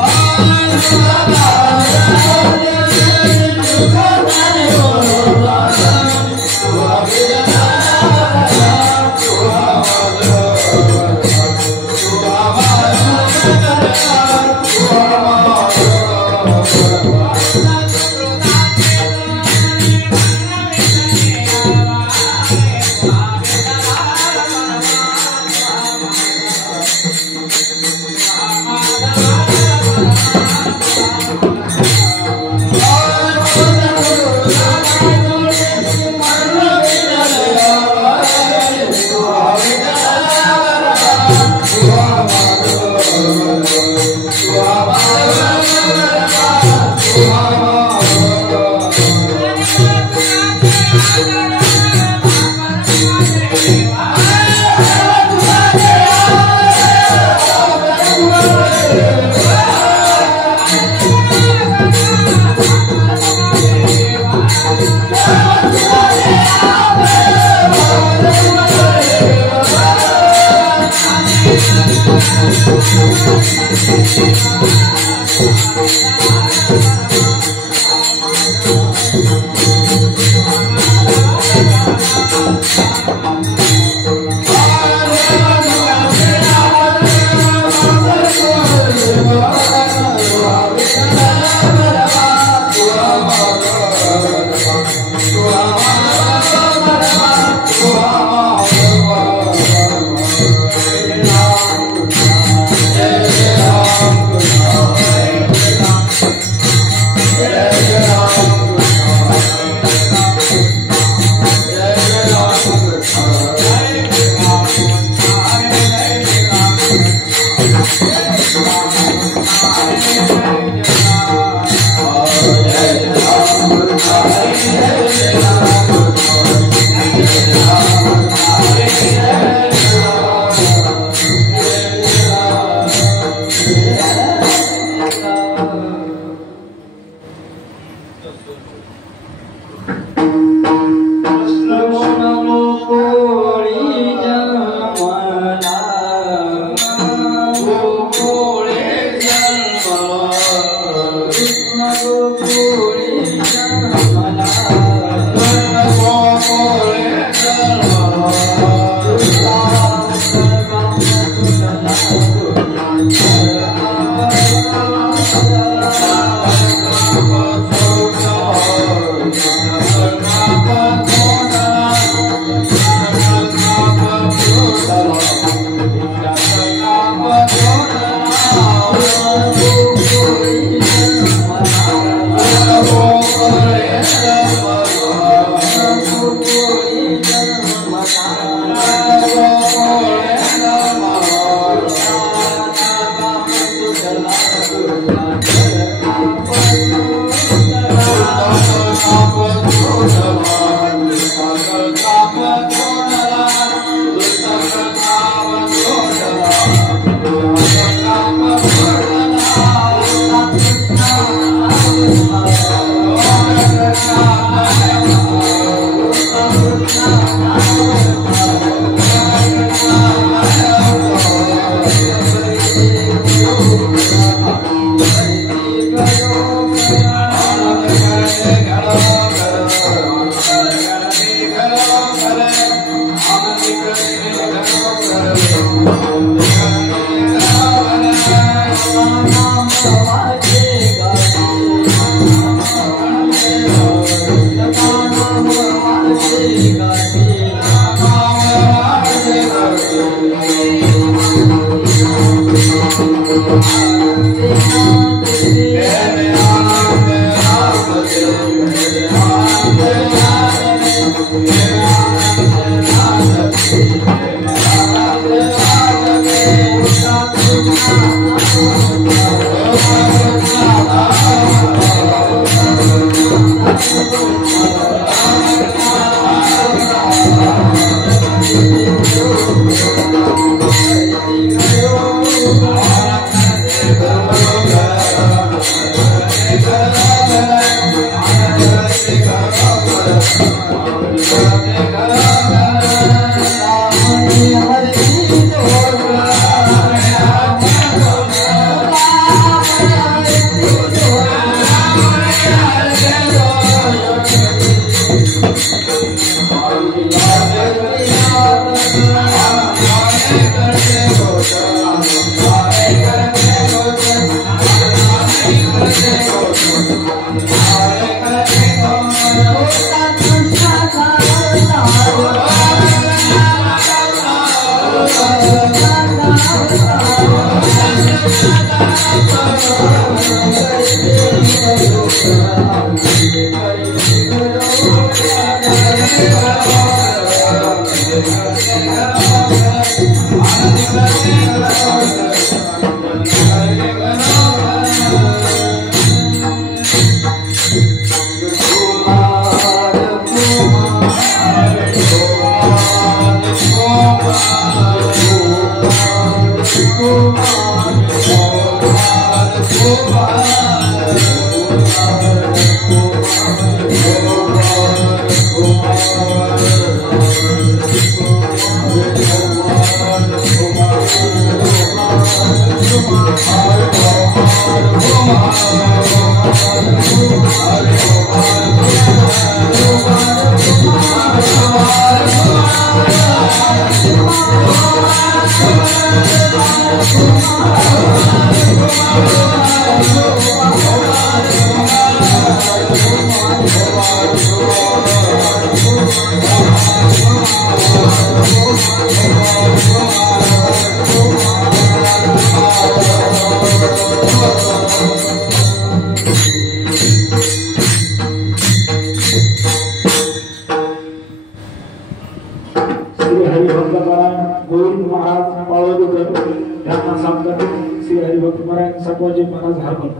Oh दाखवायचे Maharaj hormone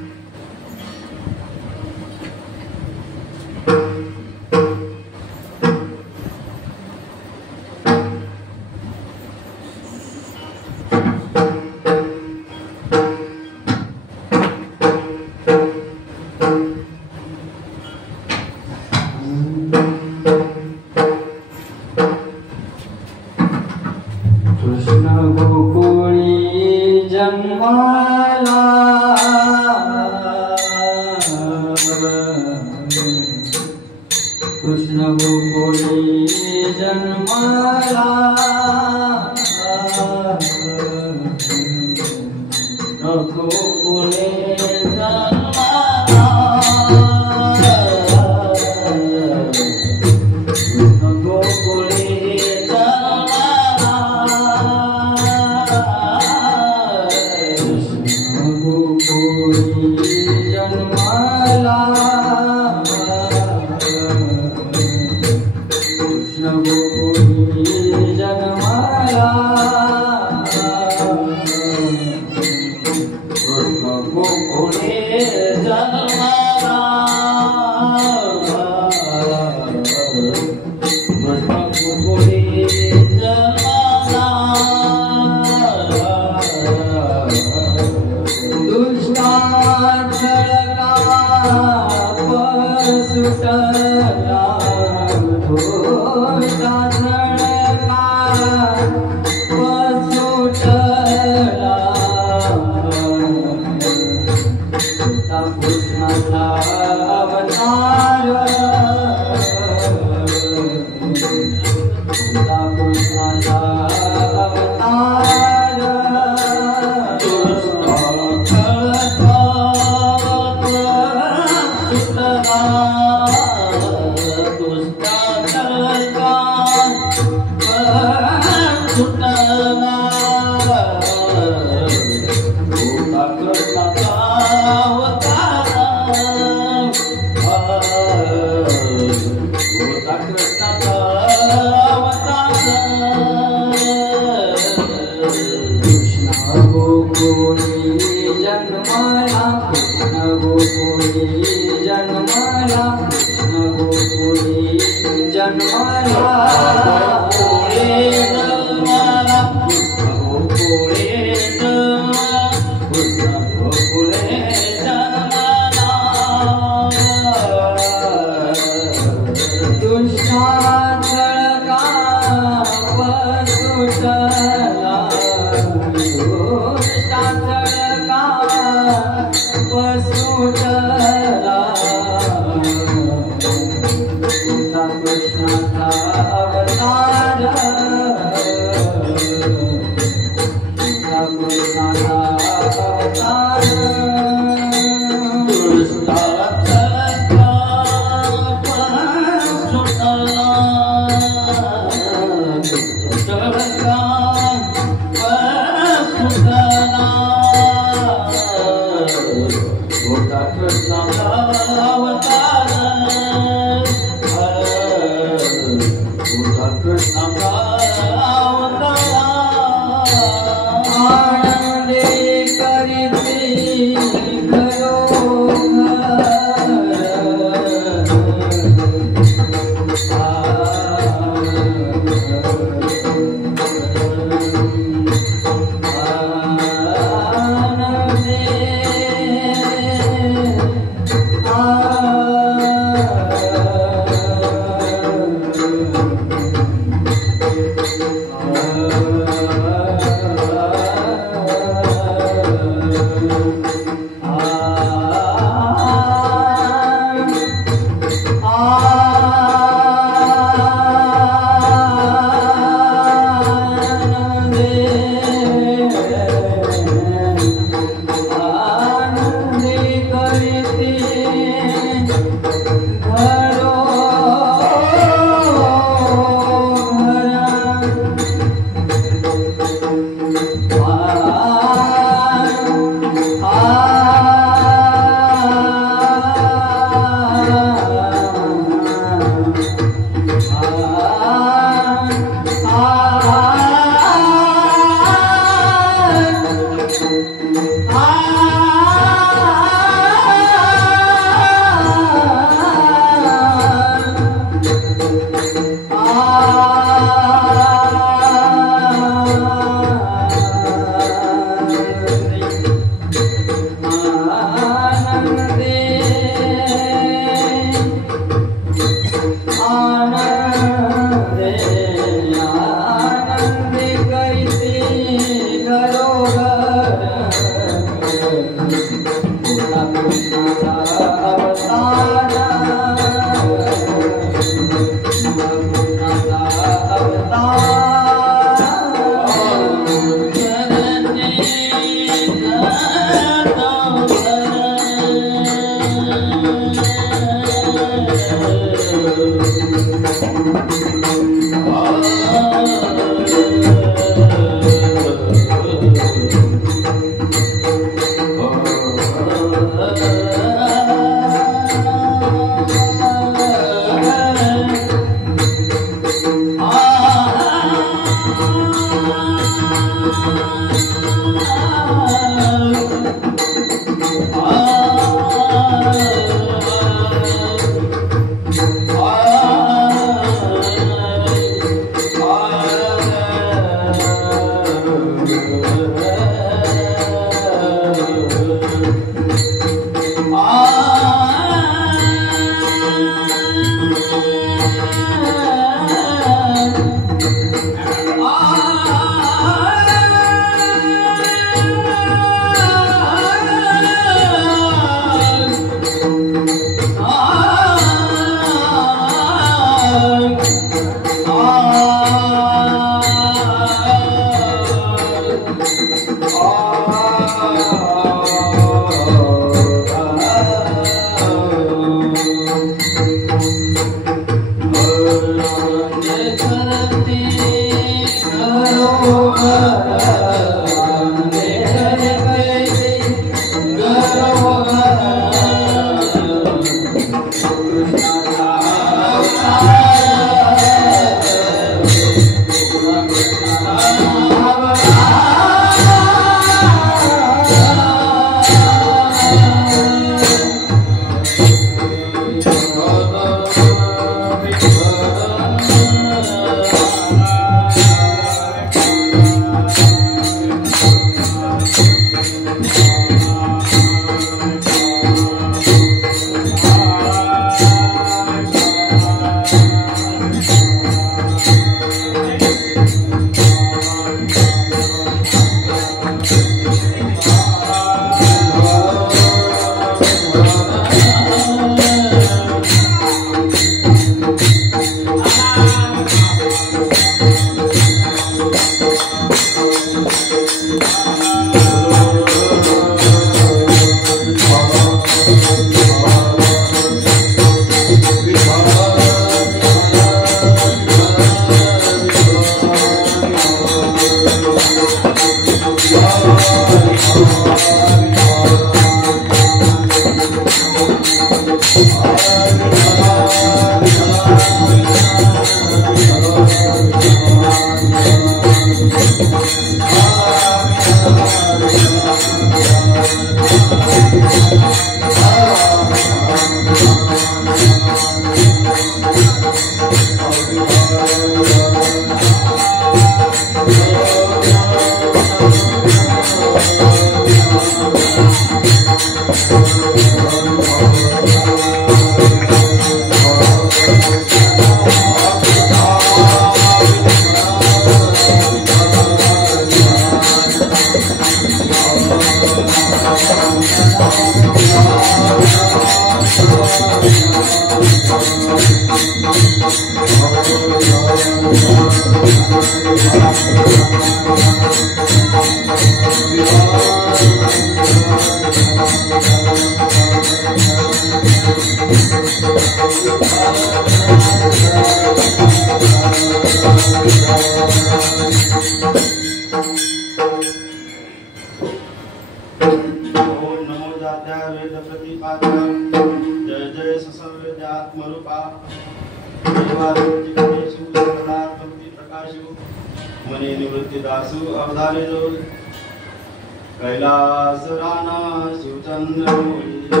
Kailas Rana Shivchandra मुनी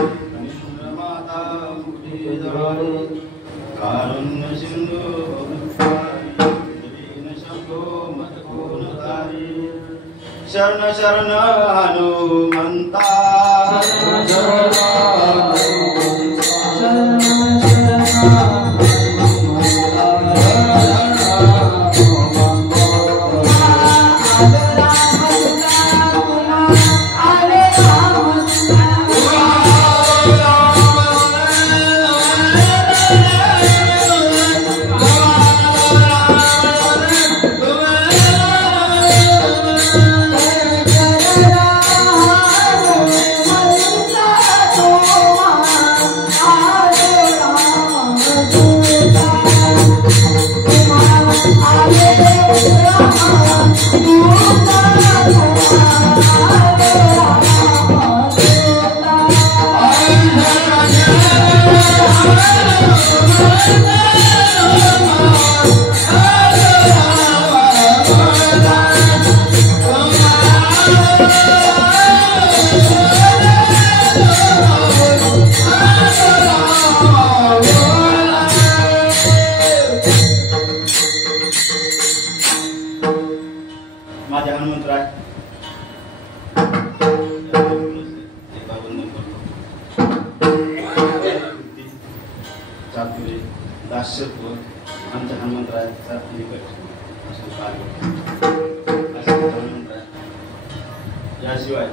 माता कारुण्य सिंधु शंभो मधुनधारी शरण शरण हनुमंता Oh, हनुमंतराय चातुर्य दास्यत्व आमच्या हनुमंतरायाचा निकट असं हनुमंतराय. याशिवाय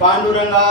पांडुरंगा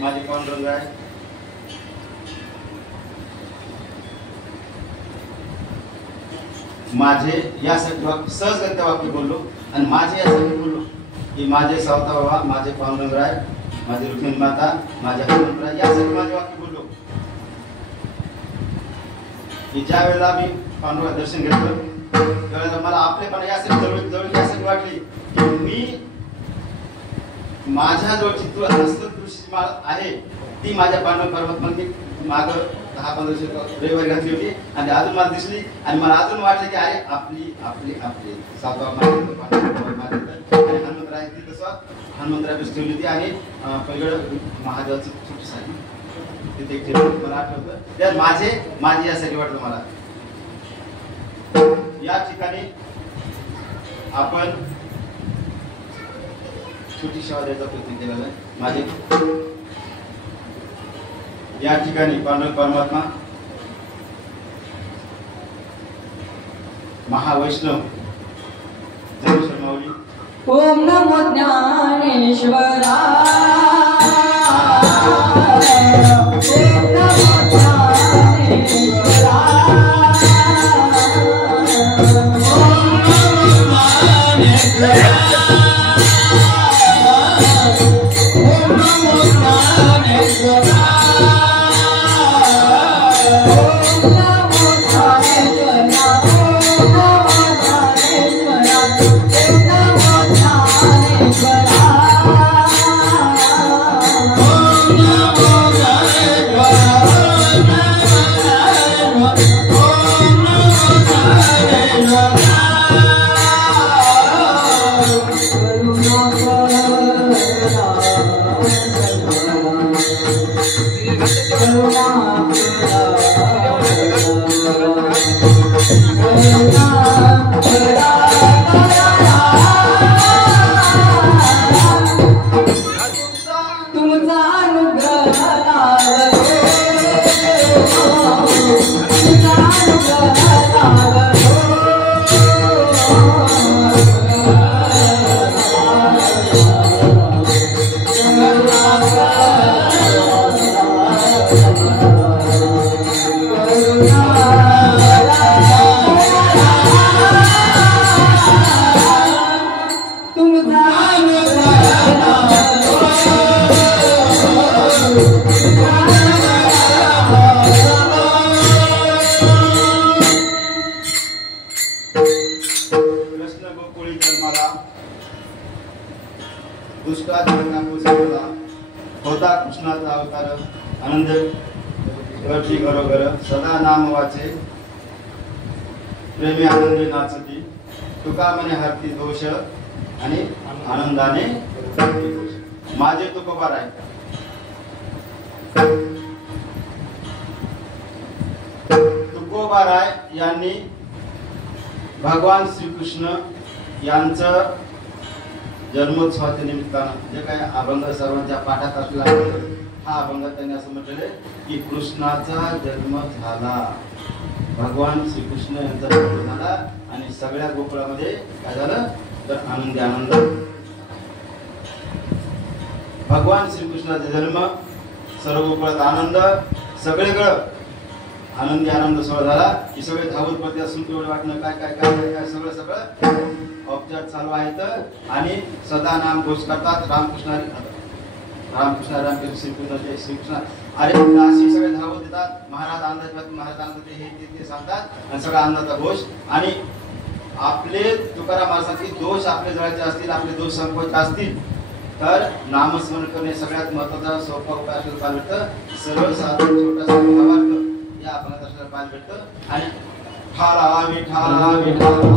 माझे पांडुरंग आहे. माझे यासाठी सहजगत्या वाक्य बोललो आणि माझे यासाठी बोललो की माझे सावता बाबा, माझे पांडुरंगराय, माझी रुक्मिणी माता, माझ्या हनुमंतराय यासाठी माझे वाक्य बोललो की ज्या वेळेला मी पांडुरंग दर्शन घेतलं त्यावेळेला मला आपलेपणा यासाठी जवळ यासाठी वाटली की मी माझ्या जवळची तू हस्तदृष्टी आहे ती माझ्या पांडुरंग परमात्माने माग 10-15 रविवारी घातली होती आणि अजून मला दिसली आणि मला अजून वाटलं की अरे आपली आपली आपली सातवा हनुमंतराय ती तसं हनुमंतराय ठेवली होती आणि पलीकडे महादेवाची छोटी साडी तिथे एक ठेवली मला आठवतं. तर माझे यासाठी वाटलं मला या ठिकाणी आपण छोटी सेवा द्यायचा प्रयत्न केलेला आहे. माझे या ठिकाणी पांडुरंग परमात्मा महावैष्णव माऊली ओम नमो ज्ञानेश्वरा ओम नमो ज्ञानेश्वरा ओम नमो ज्ञानेश्वरा कृष्ण गोकुळी जन्माला दुष्काळ जगला होता कृष्णाचा अवतार आनंद घरची घरोघर सदा नाम वाचे प्रेमी आनंदी नाचती तुका म्हणे हरती दोष आणि आनंदाने माझे तुकोबा राय तुकोबा राय यांनी भगवान श्रीकृष्ण यांचं जन्मोत्सवाच्या निमित्तानं जे काही अभंग सर्वांच्या पाठात असला हा अभंग त्यांनी असं म्हटलेलं की कृष्णाचा जन्म झाला भगवान श्रीकृष्ण यांचा जन्म झाला आणि सगळ्या गोकुळामध्ये काय झालं तर आनंदी आनंद भगवान श्रीकृष्णाचा जन्म सर्व गोकुळात आनंद सगळीकडं आनंदी आनंद सोहळा झाला की सगळे धावत पडते असून तेवढं वाटणं काय काय काय काय सगळं औपचार चालू आहेत आणि सदा नाम घोष करतात रामकृष्ण श्रीकृष्ण अरे अशी सगळे धावत येतात महाराज आनंद हे सांगतात आणि सगळा आनंदाचा घोष आणि आपले तुकाराम महाराज की दोष आपले जळायचे असतील आपले दोष संपवायचे असतील तर नामस्मरण करणे सगळ्यात महत्वाचा सोपा उपाय असलेला पाहायला भेटतं सरळ साधा छोटासा भावार्थ या आपण असलेला पाहायला भेटतं आणि ठाला विठाला विठाला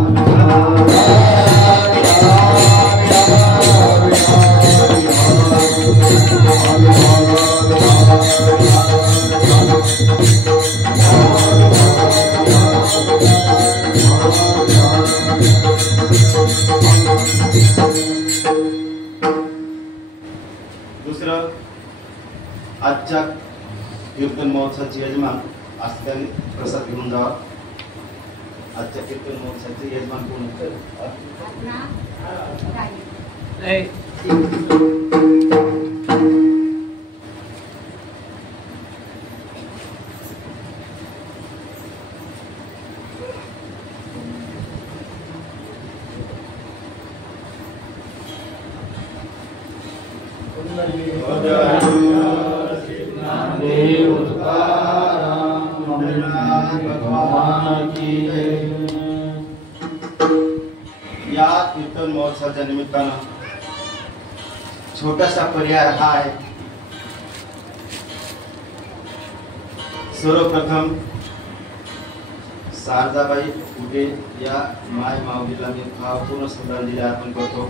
दुसरं आजच्या कीर्तन महोत्सवाचे यजमान असल्याने प्रसाद घेऊन जावा आजच्या कीर्तन महोत्सवाचे यजमान कोण या कीर्तन महोत्सवाच्या निमित्तानं छोटासा पर्याय हा आहे सर्वप्रथम शारदाबाई कुठे या माय माऊलीला मी भावपूर्ण श्रद्धांजली अर्पण करतो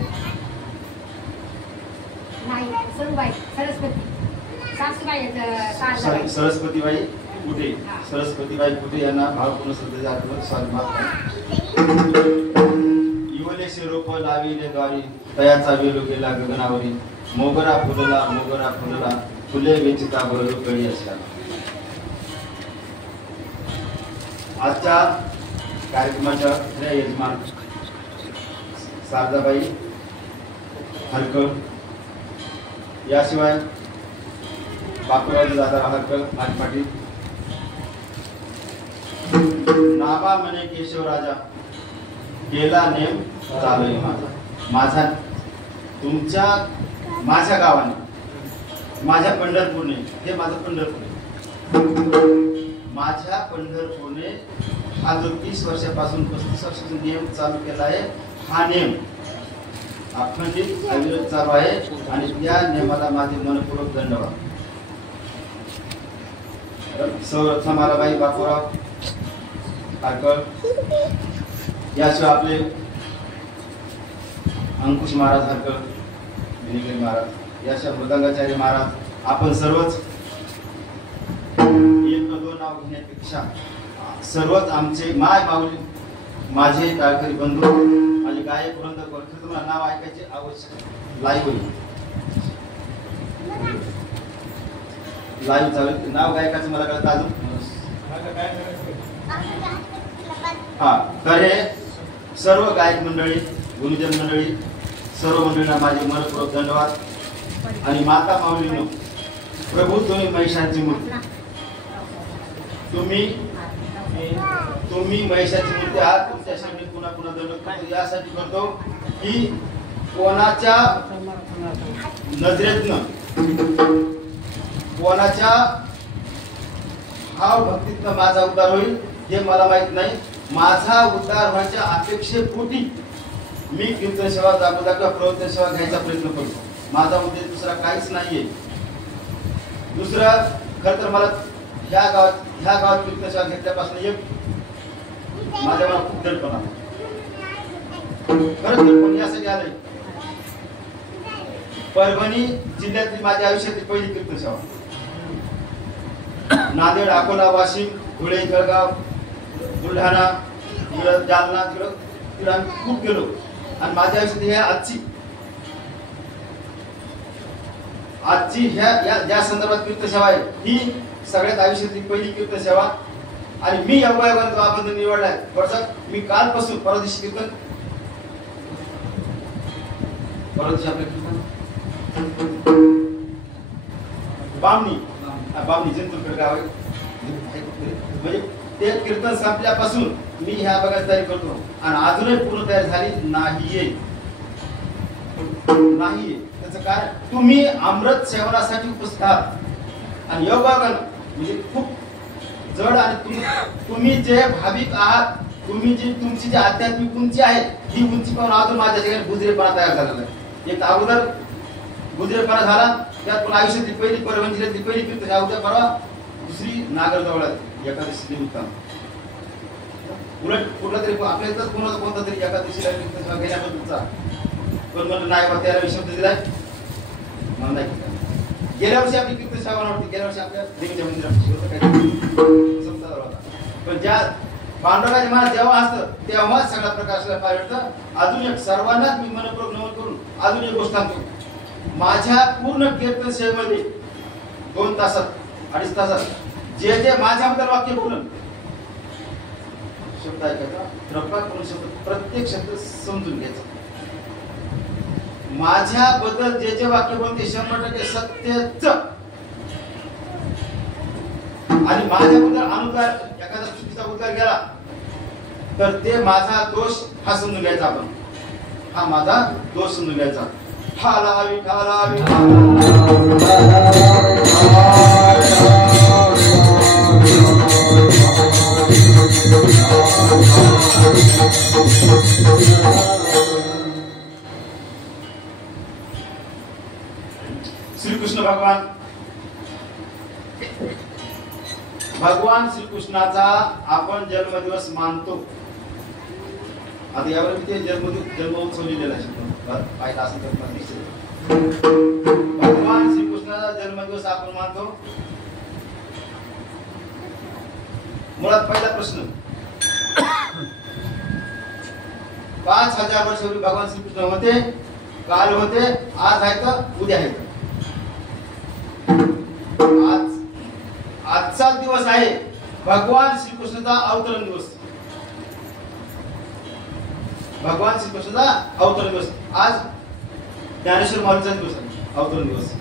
सरस्वतीबाई कुठे यांना भावपूर्ण श्रद्धेचे अर्पण इवलेसे रोप लाविले द्वारी तयाचा वेलो गेला गगनावरी मोगरा फुलला फुले वेचिता भरलो कळी असला आजच्या कार्यक्रमाच्या यजमान शारदाबाई हरकळ याशिवाय बापूराव दादा हरकळ माझी पाटील नाबा म्हणे केशवराजा गेला नेम चालू माझा माझ्या गावाने माझ्या पंढरपूरने हे माझं पंढरपूर माझ्या पंढरपूरने हा जो 30 वर्षापासून 35 वर्षाचा नियम चालू केला आहे हा नेम अखंडित अविरत चालू आहे आणि त्या नियमाला माझे मनपूर्वक धन्यवाद समाराबाई बापूराव हरकळ याशिवाय आपले अंकुश महाराज हरकळ विनिगरी महाराज याशिवाय मृदंगाचार्य महाराज आपण सर्वच एक दोन नाव घेण्यापेक्षा सर्वच आमचे माय माऊली माझे टाळकरी बंधू माझे गायक वृंद तुम्हाला नाव ऐकायचे आवश्यक लाईव्ह होईल लाईव्ह चालू नाव गायकाचं मला कळतं अजून हा तर हे सर्व गायक मंडळी गुरुजन मंडळी सर्व मंडळींना माझे मनपूर्वक धन्यवाद आणि माता माऊलीनो प्रभू तुम्ही महिषांची मूर्ती तुम्ही महिषाची मूर्ती आहात तुमच्यासाठी पुन्हा पुन्हा दंड यासाठी करतो की कोणाच्या नजरेतनं कोणाच्या भाव भक्तीतनं माझा उद्धार होईल हे मला माहित नाही माझा उद्धार व्हायच्या अपेक्षेपोटी मी कीर्तन सेवा दाखवता किंवा प्रवचन सेवा घ्यायचा प्रयत्न करतो. माझा उद्देश दुसरा काहीच नाहीये. दुसरं खरं तर मला ह्या गावात कीर्तन सेवा घेतल्यापासून एक माझ्या मला खूप दडपण आलं. खरंच दडपण यासाठी आलंय. परभणी जिल्ह्यातली माझ्या आयुष्यातली पहिली कीर्तन सेवा. नांदेड, अकोला, वाशिम, धुळे, जळगाव, बुलढाणा, जालना तिकडं आम्ही खूप गेलो. आणि माझ्या आयुष्यात ह्या आजची ह्या ज्या संदर्भात कीर्तन सेवा आहे ही सगळ्यात आयुष्यातली पहिली कीर्तन सेवा. आणि मी योगायोगाने आपण निवडलाय. वर्षात मी कालपासून परवा दिवशी कीर्तन बामणी जंतूरकर गाव आहे. म्हणजे ते कीर्तन संपल्यापासून मी ह्या भागात तयारी करतो आणि अजूनही पूर्ण तयारी झाली नाहीये. त्याचं काय, तुम्ही अमृत सेवनासाठी उपस्थित आहात आणि योगायोगाने म्हणजे खूप जड. आणि तुम्ही जे भाविक आहात, तुम्ही जी तुमची जी आध्यात्मिक उंची आहे ही उंची पाहून अजून माझ्या ठिकाणी गुजरेपणा तयार झालेला आहे. एक अगोदर गुजरेपणा झाला, त्यात पण आयुष्यातली पहिली परभणी जिल्ह्यातली पहिली कीर्तन सेवा उद्या परवा दुसरी नागरजवळ एकादशी निमित्त. उलट कुठला तरी आपल्या इथं कोणता तरी एकादशीला कीर्तन सेवा घेण्याबद्दलचा पण म्हणलं नाही बा त्याला शब्द दिलाय मला नाही. गेल्या वर्षी आपली कीर्तन सेवा नव्हती. गेल्या वर्षी आपल्या देवीच्या मंदिरात समजा होता. पण ज्या पांडुरंगाचे महाराज जेव्हा असतं तेव्हा सगळा प्रकाश पाहिजे. अजून एक सर्वांनाच मी मनपूर्वक नमन करून अजून एक गोष्ट सांगतो. माझ्या पूर्ण कीर्तन सेवेमध्ये 2 तासात 2.5 तासात जे जे माझ्याबद्दल वाक्य बोलून शब्द ऐकायचा, रप्पा करून शब्द प्रत्येक शब्द समजून घ्यायचा. माझ्याबद्दल जे जे वाक्य बोलते 100% सत्यच. आणि माझ्याबद्दल अनुद्गार एखादा चुकीचा उद्गार गेला तर ते माझा दोष हा समजून घ्यायचा. आपण हा माझा दोष समजून घ्यायचा. ठालावी ठालावी श्रीकृष्ण भगवान श्रीकृष्णाचा आपण जन्मदिवस मानतो. आता यावर किती जन्मोत्सव लिहिलेला आहे पाहिला असेल तर दिसेल. भगवान श्रीकृष्णाचा जन्मदिवस आपण मानतो. मुळात पहिला प्रश्न, 5000 वर्षापूर्वी भगवान श्रीकृष्ण होते, काल होते, आज आहेत, उद्या आहेत. आजचा दिवस आहे भगवान श्रीकृष्णाचा अवतरण दिवस. भगवान श्रीकृष्णाचा अवतरण दिवस. आज ज्ञानेश्वर माऊलीचा दिवस आहे, अवतरण दिवस.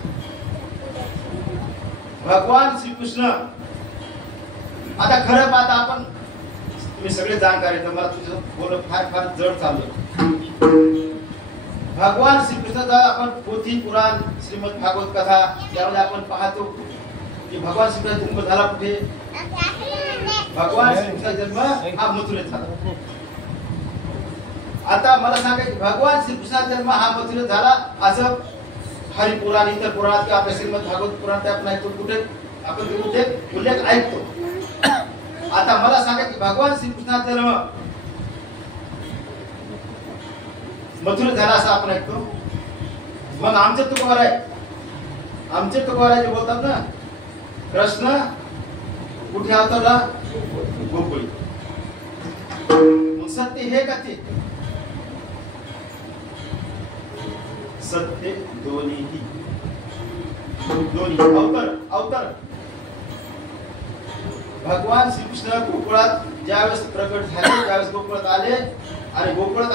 भगवान श्रीकृष्ण आता खरं पाहता आपण तुम्ही सगळे जाणकार आहेत. मला तुझं बोलणं फार जड चाललं. भगवान श्रीकृष्णाचा आपण पोथी पुराण श्रीमद भागवत कथा यामध्ये आपण पाहतो की भगवान श्रीकृष्णाचा जन्म झाला कुठे. भगवान श्रीकृष्णाचा जन्म हा मथुरेत झाला. आता मला सांगा की भगवान श्रीकृष्णाचा जन्म हा मथुरेत झाला असं हरिपुराण इतर पुराणात किंवा आपल्या श्रीमद भागवत पुराणात आपण ऐकतो. कुठे आपण उल्लेख ऐकतो. आता मला सांगा की भगवान श्रीकृष्णाचा जन्म मथुरेत झाला असं आपण ऐकतो. मग आमचे तुकोबाराय बोलतात ना, कृष्ण कुठे अवतरला, गोकुळी. मग सत्य हे का ते सत्य दोन्ही अवतर. भगवान श्रीकृष्ण गोकुळात ज्यावेळेस प्रकट झाले त्यावेळेस गोकुळात आले आणि गोकुळात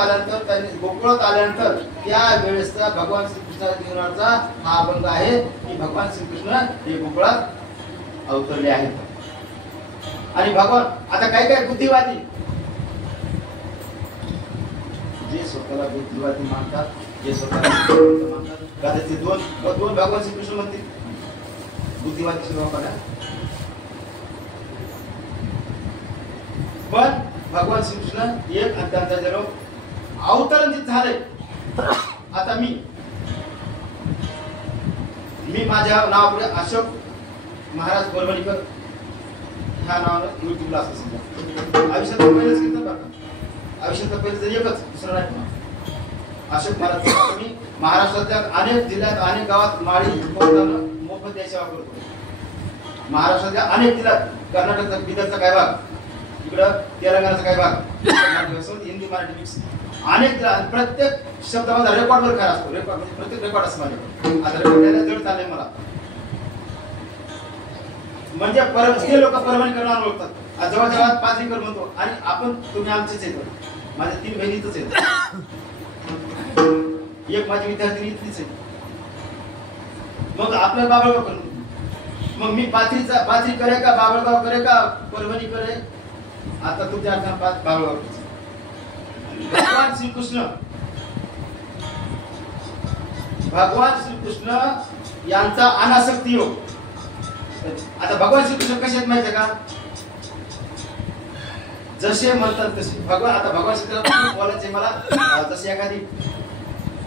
आल्यानंतर त्यावेळेसचा भगवान श्रीकृष्णाच्या जीवनाचा हा अभंग आहे की भगवान श्रीकृष्ण हे गोकुळात अवतरले आहेत. आणि भगवान आता काय बुद्धिवादी जे स्वतःला बुद्धिवादी मानतात, जे स्वतःला मानतात, कदाचित दोन भगवान श्रीकृष्ण म्हणतील बुद्धिवादी स्वभावाला. पण भगवान श्रीकृष्ण एक आणि त्यांचा जन्म अवतरण झालंय. आता मी माझ्या नावापुढे अशोक महाराज परभणीकर ह्या नावानं युट्यूबला असतं समजा. आयुष्यात पहिलंच कीर्तन करतात. आयुष्यात पहिलं तर एकच, दुसरं नाही पुन्हा. अशोक महाराज मी महाराष्ट्रातल्या अनेक जिल्ह्यात अनेक गावात माळी मोफत द्यायची सेवा करतो. महाराष्ट्रातल्या अनेक जिल्ह्यात, कर्नाटकचा बिदरचा काय भाग, इकडं तेलंगणाचा काय भाग, हिंदी मराठी मिक्स अनेक, प्रत्येक शब्द माझा रेकॉर्डवर खरा असतो. रेकॉर्ड म्हणजे प्रत्येक रेकॉर्ड असतो माझ्याकडे. आता रेकॉर्ड द्यायला जड चाललंय मला. म्हणजे ते लोक परभणी करणार ओळखतात. जवळजवळ पाचवीकर म्हणतो आणि आपण तुम्ही आमचेच येतो. माझ्या 3 बहिणीतच आहेत. एक माझी विद्यार्थी इथलीच आहे. मग आपल्याला बाबळगाव करून मग मी पाथरी करे का बाबळगाव करे का परभणी करे. आता तुमच्या अर्थान बाबळगाव. भगवान श्रीकृष्ण यांचा अनासक्ती योग. आता भगवान श्रीकृष्ण कसे आहेत माहिती का, जसे म्हणतात तसे भगवान. आता भगवान श्रीकृष्ण बोलायचे मला, जसे एखादी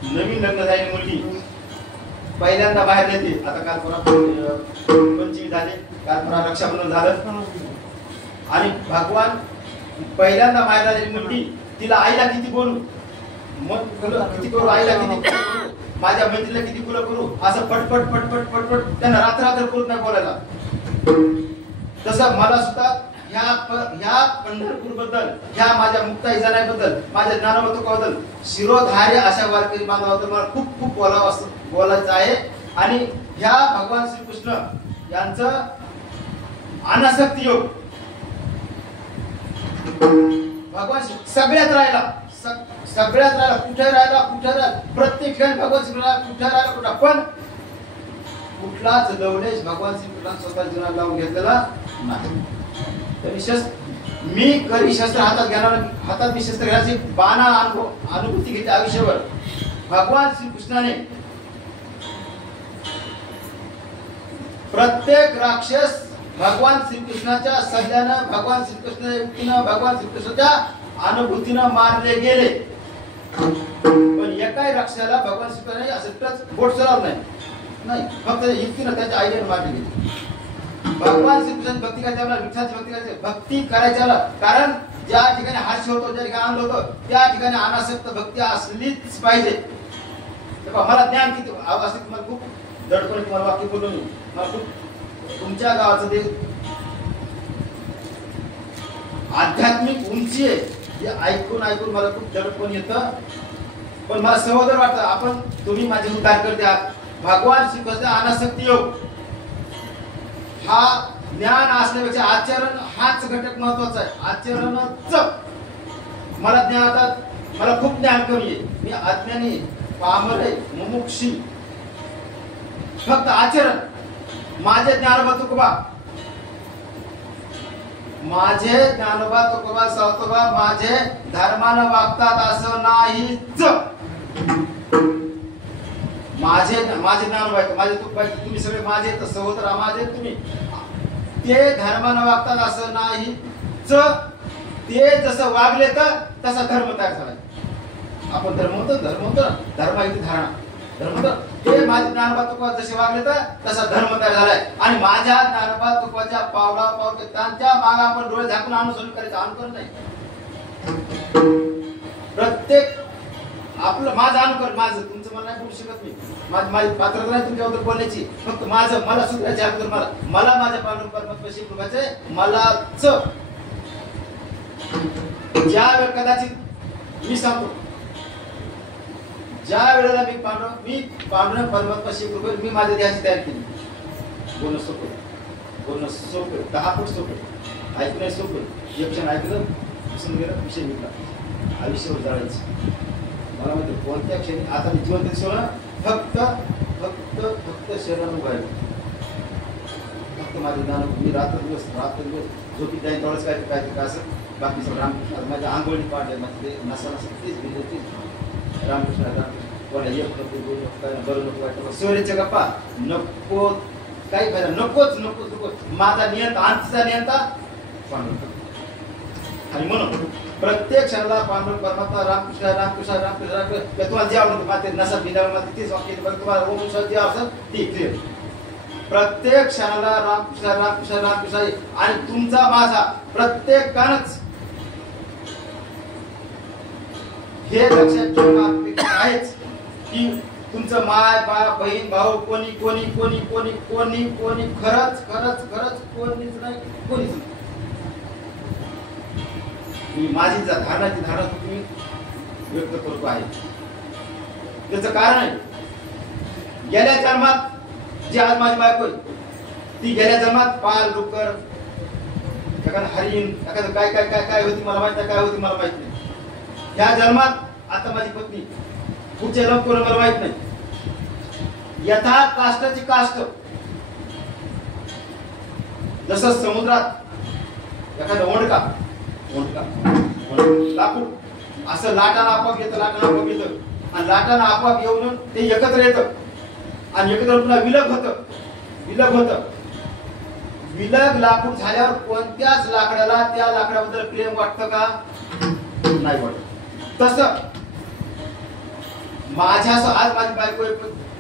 नवीन लग्न झालेली मुलगी पहिल्यांदा बाहेर येते. आता काल पंचमी झाले, काल रक्षाबंधन झालं आणि भगवान पहिल्यांदा बाहेर आलेली मुलगी तिला आईला किती बोलू, मग किती करू, आईला किती करू, माझ्या मैत्रीला किती फुलं करू, असं पटपट पटपट पटपट त्यांना रात्र करून नाही बोलायला. तसं मला सुद्धा ह्या पंढरपूर बद्दल, ह्या माझ्या मुक्ताई जाण्याबद्दल, माझ्या ज्ञानोबद्दल शिरोधार्य अशा वारकरी बांधवाबद्दल मला खूप खूप बोलायचं आहे. आणि ह्या भगवान श्रीकृष्ण यांचं अनासक्ती योग. भगवान सगळ्यात राहिला, कुठे राहिला प्रत्येक क्षण भगवान श्रीकृष्ण कुठे राहिला कुठं, पण कुठलाच लवलेश भगवान श्रीकृष्ण स्वतः जीवनात लावून घेतलेला नाही. मी करी शस्त्र हातात घेणार, हातात मी शस्त्र घ्यायची बाणा अनुभूती घेते आयुष्यावर. भगवान श्रीकृष्णाने प्रत्येक राक्षस भगवान श्रीकृष्णाच्या सल्ल्यानं, भगवान श्रीकृष्णाच्या युक्तीनं, भगवान श्रीकृष्णाच्या अनुभूतीनं मारले गेले. पण एकाही राक्षसाला भगवान श्रीकृष्णाने असं बोट चलावलं नाही. फक्त युक्तीनं त्याच्या आईने मारले गेले. भगवान श्रीकृष्ण भक्ती करायच्या, विठ्ठलाची भक्ती करायची, भक्ती करायच्या. कारण ज्या ठिकाणी हास्य होतो, ज्या ठिकाणी आनंद होतो, त्या ठिकाणी अनासक्त भक्ती असलीच पाहिजे. मला ज्ञान किती असते, तुम्हाला खूप दडपण तुम्हाला वाक्य बोललो मी. मला खूप तुमच्या गावाचं ते आध्यात्मिक उंची आहे, जे ऐकून मला खूप दडपण येतं. पण मला सहोदर वाटतं, आपण तुम्ही माझे उद्धार करते आहात. भगवान श्रीकृष्ण अनासक्ती योग हा ज्ञान असल्यापेक्षा आचरण हाच घटक महत्वाचा आहे. आचरणच मला ज्ञान, आता मला खूप ज्ञान कमी आहे, मी अज्ञानी पामर आहे, मुमुक्षी. फक्त आचरण. माझे ज्ञानोबा तुकोबा, सांगतोबा, माझे धर्मानं वागतात असं नाहीच. माझे ज्ञानोबा आहेत, माझे तुकोबा आहेत, तुम्ही सगळे माझे सहोदर माझे, तुम्ही ते धर्मानं वागतात असं नाहीच. ते जसं वागले तर तसा धर्म तयार झालाय. आपण धर्म म्हणतो धर्म इथे धारणा धर्म. ते माझे ज्ञानोबा तुकोबा जसे वागले तर तसा धर्म तयार झालाय. आणि माझ्या ज्ञानोबा तुकोबाच्या पावला त्यांच्या मागे आपण डोळे झाकून अनुसरण करायचं, अनुकरण नाही. प्रत्येक आपलं माझं अनुकरण, माझं तुमचं मला नाही बोलू शकत मी. माझी पात्रता नाही तुमच्याबद्दल बोलण्याची. फक्त माझं मला सुधारायचे अगोदर मला माझ्या परमात्म्याशी कृपाचे मलाच. ज्या वेळ कदाचित मी सांगतो, ज्या वेळेला मी पांडुरंग परमात्म्याशी कृपा, मी माझ्या देहाची तयारी केली. बोलणं सोपं 10 फूट सोपं, ऐकणं सोपं. एक क्षण ऐकलं, विसरून गेलं, विषय निघला, आयुष्यावर जाळायचं. मला म्हणतो कोणत्या क्षणी आता मी जीवन सोडणं, फक्त शरीरानं बाहेर. फक्त माझे ज्ञान, मी रात्र दिवस झोपीत जाईन तेवढंच काय असं. बाकी सगळं रामकृष्ण माझ्या आंघोळी पाडले, माझे नसा तेच भिजवतील. रामकृष्ण कोणा एक नको, दोन नको, बरं नको वाटतं, सोयरीच्या गप्पा नको, काही फायदा नकोच. माझा नियंता, अंतचा नियंता पांडुरंग. आणि म्हणून प्रत्येक क्षणाला पांडुरंग परमात्मा रामकृष्ण रामकृष्ण रामकृष्ण रामकृष्ण तुम्हाला जे आवडतं मला ते नसा बिना तेच वाक्य तुम्हाला ओम जे असेल ती क्लिअर. प्रत्येक क्षणाला रामकृष्ण रामकृष्ण रामकृष्ण आणि तुमचा माझा प्रत्येकानंच हे लक्षात ठेवणं आहेच की तुमचं माय बाप बहीण भाऊ कोणी कोणी कोणी कोणी कोणी कोणी खरंच खरंच खरंच कोणीच नाही कोणीच नाही. मी माझी धारणा ती धारणा तुम्ही व्यक्त करतो आहे. त्याचं कारण आहे गेल्या जन्मात जी आज माझी बायको ती गेल्या जन्मात पाल डुक्कर एखादं हरिण एखादं काय काय काय काय होती मला माहित नाही काय होती मला माहित नाही. ह्या जन्मात आता माझी पत्नी पुढचे जन्म कोण मला माहित नाही. यथा काष्टाची काष्ट जसं समुद्रात एखादा ओंडका लाकूड असं लाटानं आपोआप येतं लाटानं आपोआप येतं आणि लाटानं आपोआप येऊन ते एकत्र येतं आणि एकत्र पुन्हा विलग होतं. विलग लाकूड झाल्यावर कोणत्याच लाकडाला त्या लाकडाबद्दल प्रेम वाटतं का? नाही वाटत. तसं माझ्या आज माझी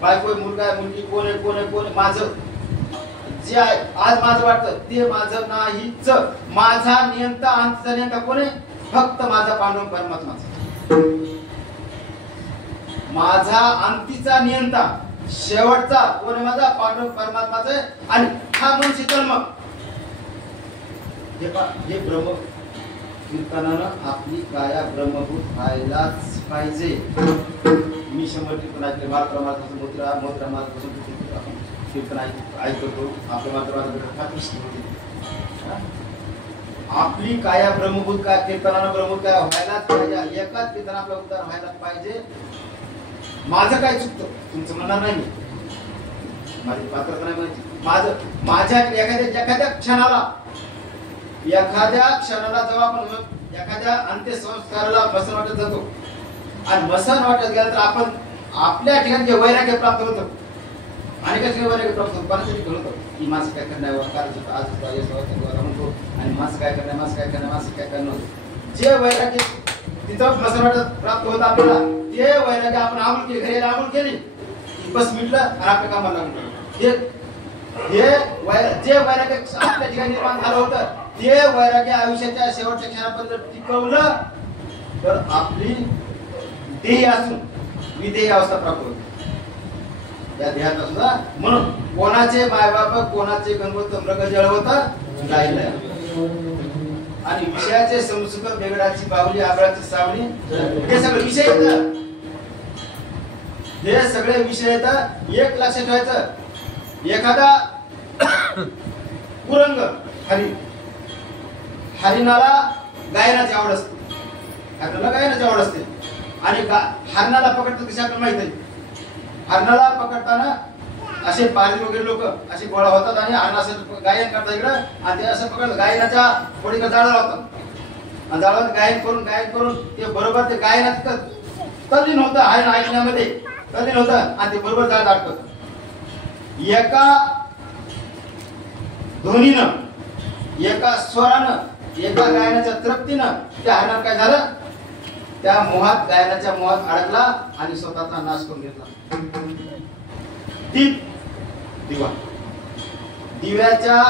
बायको मुलगा मुलगी कोण आहे कोण आहे कोण माझं जे आहे आज माझं वाटतं ते माझं नाहीच. माझा नियंता अंतचा नियंता कोण आहे? फक्त माझा पांडुरंग परमात्माचा. माझा अंतीचा नियंता शेवटचा कोण आहे? माझा पांडुरंग परमात्माचा आहे. आणि हा मनुष्य जन्म हे ब्रह्म कीर्तनानं आपली काया ब्रह्मभूत व्हायलाच पाहिजे. मी 100 कीर्तन ऐकले मातृमातृ मुद्रा मुद्रा मातृ कीर्तन ऐकतो आपल्या मातृमातृ आपली काया ब्रह्मभूत काय कीर्तनानं ब्रह्मभूत काय व्हायलाच पाहिजे. एकाच कीर्तन आपला उद्धार व्हायलाच पाहिजे. माझं काय चुकतं तुमचं म्हणणार नाही. माझी पात्रता नाही माहिती. माझ्या एखाद्या क्षणाला जेव्हा आपण एखाद्या अंत्यसंस्काराला मसन वाटत जातो आणि मसन वाटत गेल्यानंतर आपण आपल्या ठिकाणी जे वैराग्य प्राप्त होतं आणि कसे वैराग्य प्राप्त होतं कोणातरी कळतं की माझं काय करणार आज म्हणतो आणि माझं काय करणार माझं काय करणार माझं काय करणार जे वैराग्य तिथं मसन वाटत प्राप्त होतं आपल्याला ते वैराग्य आपण अंमल केली घरी अंमल केली बस मिटलं आणि आपल्या कामाला लागलं. जे वैराग्य आपल्या ठिकाणी निर्माण झालं होतं ते वैराग्य आयुष्याच्या शेवटच्या क्षणापर्यंत टिकवलं तर आपली देह असून विदेह अवस्था प्राप्त होते. या देहाचा सुद्धा म्हणून कोणाचे मायबाप कोणाचे गणवत मृग जळवत जाईल आणि विषयाचे संसुख बेगडाची बाहुली आबळाची सावली हे सगळे विषय येतात. हे सगळे विषय येतात. एक लक्षात ठेवायचं एखादा कुरंग हरिणाला गायनाची आवड असते. हरणाला गायनाची आवड असते आणि हरणाला पकडतात कशी आपल्याला माहित आहे. हरणाला पकडताना असे पारी वगैरे लोक असे गोळा होतात आणि हरण असं गायन करतात इकडं आणि ते असं पकडलं गायनाच्या थोडीकडे जाळं लावतात आणि जाळावर गायन करून ते बरोबर ते गायनात तल्लीन होतं. हरण ऐकण्यामध्ये तल्लीन होतं आणि ते बरोबर जाळ टाकतात. एका ध्वनीनं एका स्वरानं एका गायनाच्या तृप्तीनं त्या हरणात काय झालं त्या मोहात गायनाच्या मोहात अडकला आणि स्वतःचा नाश करून घेतला. दिवा दिव्याच्या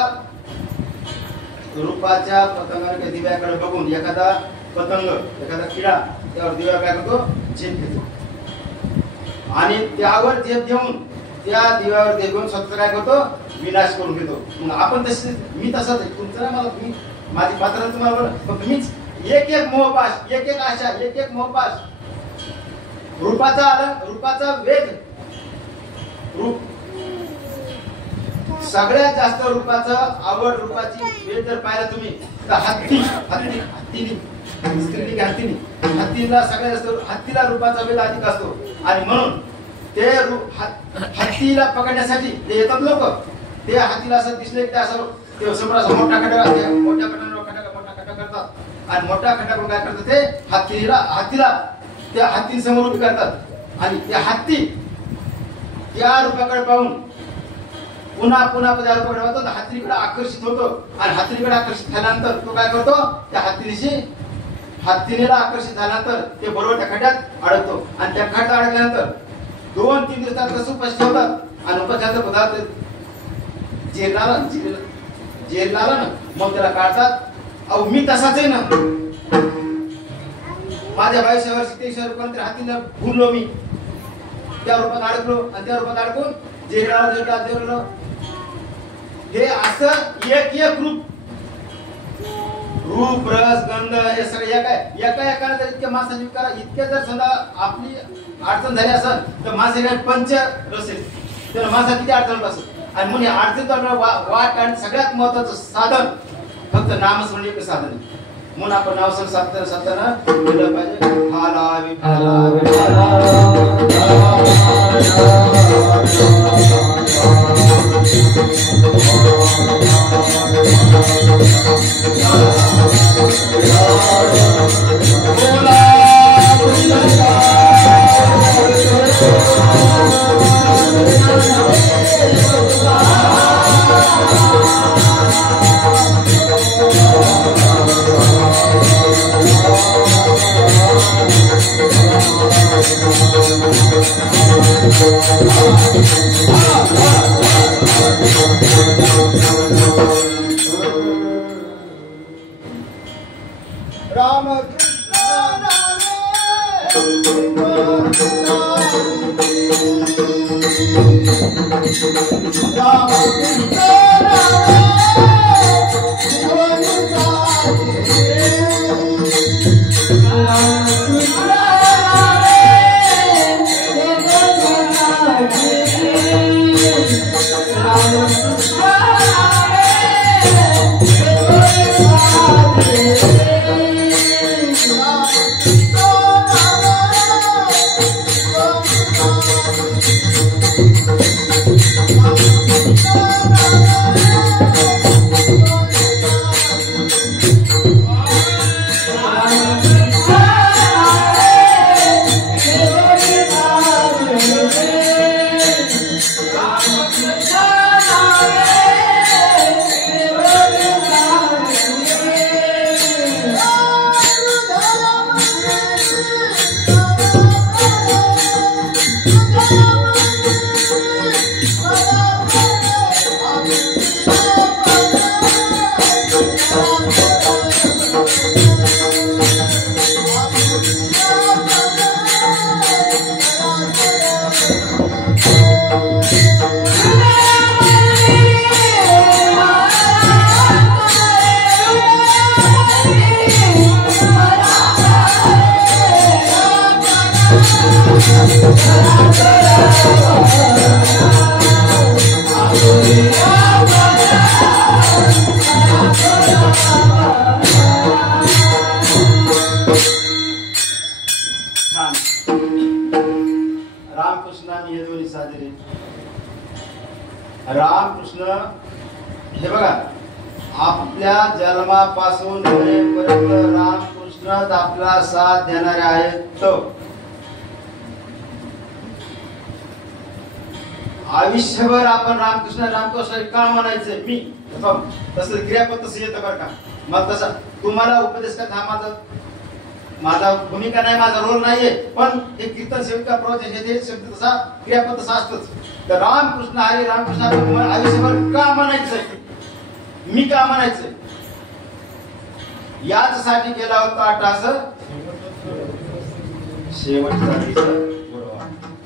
रूपाच्या पतंगाने दिव्याकडे बघून एखादा पतंग एखादा किडा त्यावर दिव्या काय करतो झेप घेतो आणि त्यावर झेप घेऊन त्या दिव्यावर देऊन स्वतः काय करतो विनाश करून घेतो. मग आपण तसे मी तसाच आहे तुमचं नाही मला मी माझी पात्र तुम्हाला फक्त मीच एक मोहपाश एक आशा एक मोहपाश रूपाचा वेग रूप सगळ्यात जास्त रूपाचं आवड रूपाची वेग जर पाहिला तुम्ही तर हत्तीला सगळ्यात जास्त हत्तीला रूपाचा वेग अधिक असतो आणि म्हणून ते हत्तीला पकडण्यासाठी ते येतात लोक ते हत्तीला असं दिसले की असं ते समोर असं मोठा खड्डा करतात आणि मोठा खड्डा करून काय करतात ते हत्तीला त्या हत्ती समोर उभी करतात आणि त्या हत्ती त्या रूपाकडे पाहून पुन्हा त्या रूपाकडे पाहतो हत्तीकडे आकर्षित होतो आणि हत्तीकडे आकर्षित झाल्यानंतर तो काय करतो त्या हत्तीशी हत्तीनेला आकर्षित झाल्यानंतर ते बरोबर त्या खड्ड्यात अडकतो आणि त्या खड्ड्यात अडकल्यानंतर 2-3 दिवसात कसं उपास ठेवतात आणि उपासाचा पदार्थ जेरला ना मग त्याला काढतात. अहो मी तसाच आहे ना, माझ्या 22 वर्षी 23 वर्षापर्यंत हातीनं भुललो मी, त्या रूपात अडकलो आणि त्या रूपात अडकून जेरला हे असं एक रूप रस गंध हे सगळे एका इतक्या माणसाची विकार इतके जर समजा आपली अडचण झाली असेल तर माणसाला 5 रस आहेत, तर माणसा किती अडचण असेल. आणि म्हणून अडचण वाट आणि सगळ्यात महत्वाचं साधन फक्त नामस्मरण एक साधन आहे. म्हणून आपण नाव साधताना केलं पाहिजे हाला रामकृष्ण हे बघा आपल्या जन्मापासून मरेपर्यंत रामकृष्णच आपला साथ देणारे आहेत. आयुष्यभर आपण रामकृष्ण का म्हणायचंय मी तसं क्रियापद तसं येतं बरं का. मग तसं तुम्हाला उपदेश करता माझा भूमिका नाही, माझा रोल नाहीये, पण हे कीर्तन सेविका प्रवचन हे शब्द तसा क्रियापद तसा असतोच. तर रामकृष्ण हरी रामकृष्ण आयुष्यभर का म्हणायचंय, मी का म्हणायचंय यासाठी केला होता अट्टास शेवटचा.